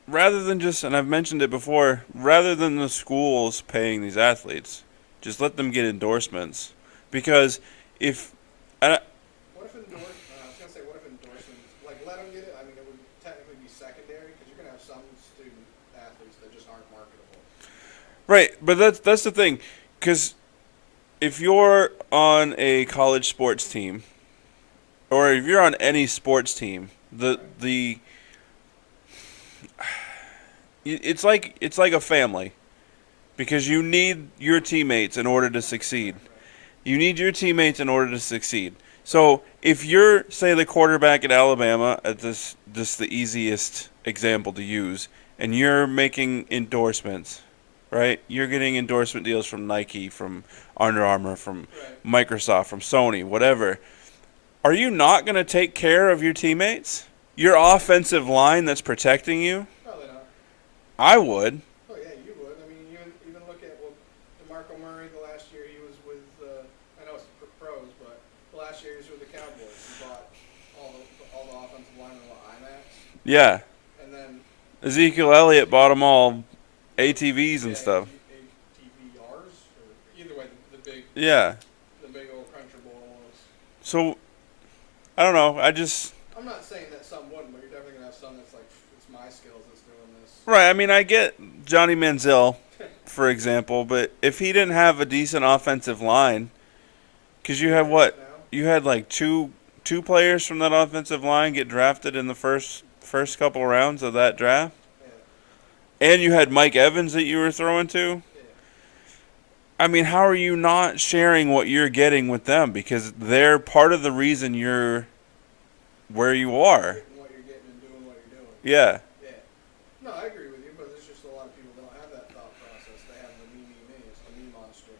rather than just, and I've mentioned it before, rather than the schools paying these athletes, just let them get endorsements, because if I, What if I was gonna say, what if endorsements, like let them get it? I mean, it would technically be secondary because you're gonna have some student athletes that just aren't marketable. right, but that's the thing, because if you're on a college sports team, or if you're on any sports team, the it's like a family, because you need your teammates in order to succeed. You need your teammates in order to succeed. So if you're, say, the quarterback at Alabama, at this the easiest example to use, and you're making endorsements, right? You're getting endorsement deals from Nike, from Under Armour, from Microsoft, from Sony, whatever. Are you not going to take care of your teammates? Your offensive line that's protecting you? Probably not. I would. Oh yeah, you would. I mean, even look at DeMarco Murray. The last year he was with, I know it's pros, but the last year he was with the Cowboys. He bought all the offensive linemen with IMAX, Yeah. and then Ezekiel Elliott bought them all ATVs and stuff. ATVRs, or either way, the big Yeah. old Cruncher Balls. So, I don't know. I'm not saying that some wouldn't, but you're definitely gonna have some that's like, it's my skills that's doing this. Right. I mean, I get Johnny Manziel, for example, but if he didn't have a decent offensive line, because you have what? You had like two players from that offensive line get drafted in the first couple rounds of that draft. Yeah. And you had Mike Evans that you were throwing to. Yeah. I mean, how are you not sharing what you're getting with them? Because they're part of the reason you're where you are. Getting what you're getting and doing what you're doing. Yeah. Yeah. No, I agree with you, but there's just a lot of people that don't have that thought process. They have the me. It's the me monster.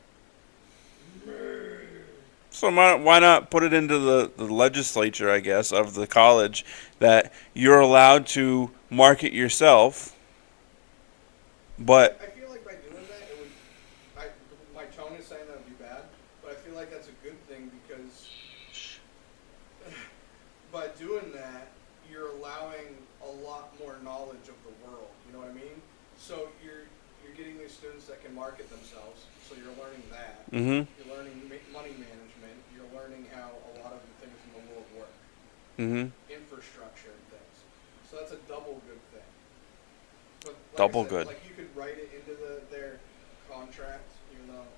So why not put it into the legislature, I guess, of the college that you're allowed to market yourself, but I feel like by doing that, it would. My tone is saying that would be bad, but I feel like that's a good thing because by doing that, you're allowing a lot more knowledge of the world. You know what I mean? So you're getting these students that can market themselves. So you're learning that. mm-hmm. You're learning money management. You're learning how a lot of the things in the world work. Mm-hmm. Infrastructure and things. So that's a double good thing. But like Double I said, good. Like you could write it into their contract, even though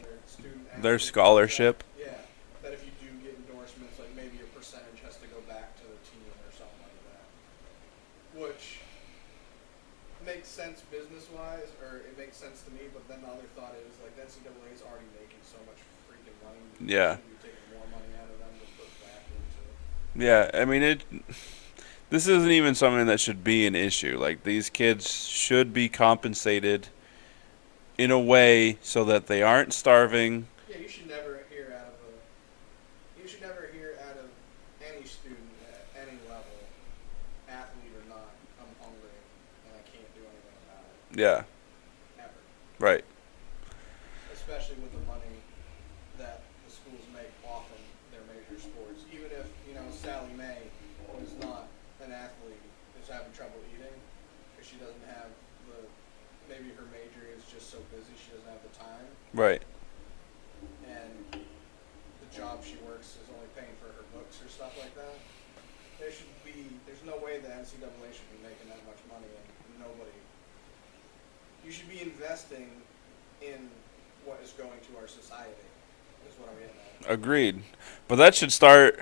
their student Their athlete scholarship. contract. Yeah, that if you do get endorsements, like maybe a percentage has to go back to the team or something like that. Which makes sense business wise, or it makes sense to me. But then the other thought is like the NCAA is already making so much freaking money. Yeah. You're taking more money out of them to put back into. Yeah, I mean this isn't even something that should be an issue. Like, these kids should be compensated in a way so that they aren't starving. Yeah, you should never hear out of any student at any level, athlete or not, I'm hungry and I can't do anything about it. Yeah, Ever. right. Especially with the money that the schools make off of their major sports. Even if, Sally Mae was not an athlete, having trouble eating because she doesn't have maybe her major is just so busy she doesn't have the time. Right. And the job she works is only paying for her books or stuff like that. There's no way the NCAA should be making that much money, and nobody. You should be investing in what is going to our society, is what I'm getting at. Agreed. But that should start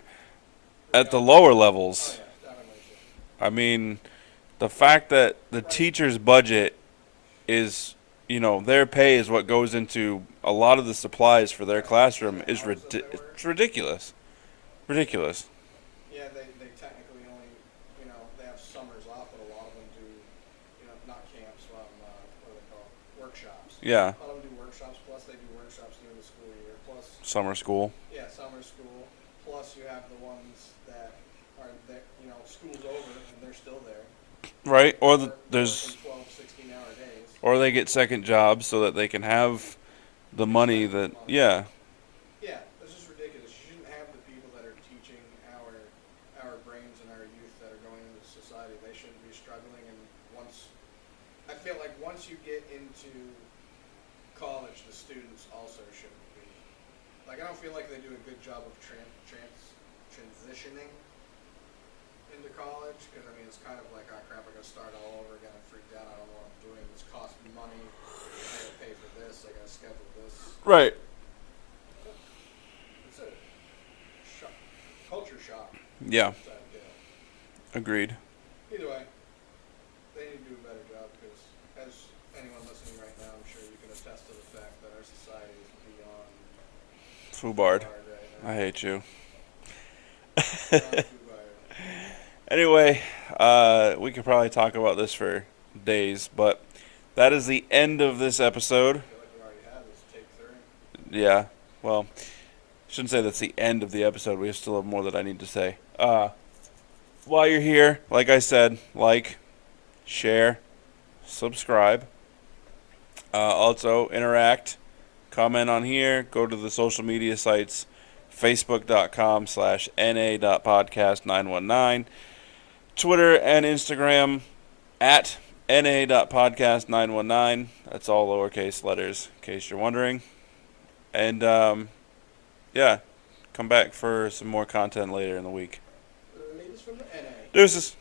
at the lower levels. Oh, yeah, definitely should. I mean, the fact that the teacher's budget is, their pay is what goes into a lot of the supplies for their classroom is it's ridiculous. Ridiculous. Yeah, they technically only, they have summers off, but a lot of them do, not camps, what are they called? Workshops. Yeah. A lot of them do workshops, plus they do workshops during the school year, plus. Summer school. Yeah, summer school. Plus you have the ones that are, school's over and they're still there. Right. Or there's 12, 16-hour days. Or they get second jobs so that they can have the money that, yeah. Yeah, that's just ridiculous. You shouldn't have the people that are teaching our brains and our youth that are going into society. They shouldn't be struggling. And I feel like once you get into college, the students also shouldn't be. Like, I don't feel like they do a good job of transitioning into college, because I mean it's kind of like, oh crap, I gotta start all over again. I'm freaked out. I don't know what I'm doing. This costs me money. I gotta pay for this. I gotta schedule this. Right. It's a culture shock. Yeah. Type deal. Agreed. Either way, they need to do a better job, because as anyone listening right now, I'm sure you can attest to the fact that our society is beyond Fubard. right I now. hate you. Beyond foobarred. Anyway, we could probably talk about this for days, but that is the end of this episode. I feel like we already had this take 3. Yeah, well, shouldn't say that's the end of the episode. We still have more that I need to say. While you're here, like I said, like, share, subscribe. Also, interact, comment on here, go to the social media sites, facebook.com/na.podcast919, Twitter and Instagram at na.podcast919. That's all lowercase letters, in case you're wondering. And, yeah, come back for some more content later in the week. Ladies from the NA. Deuces.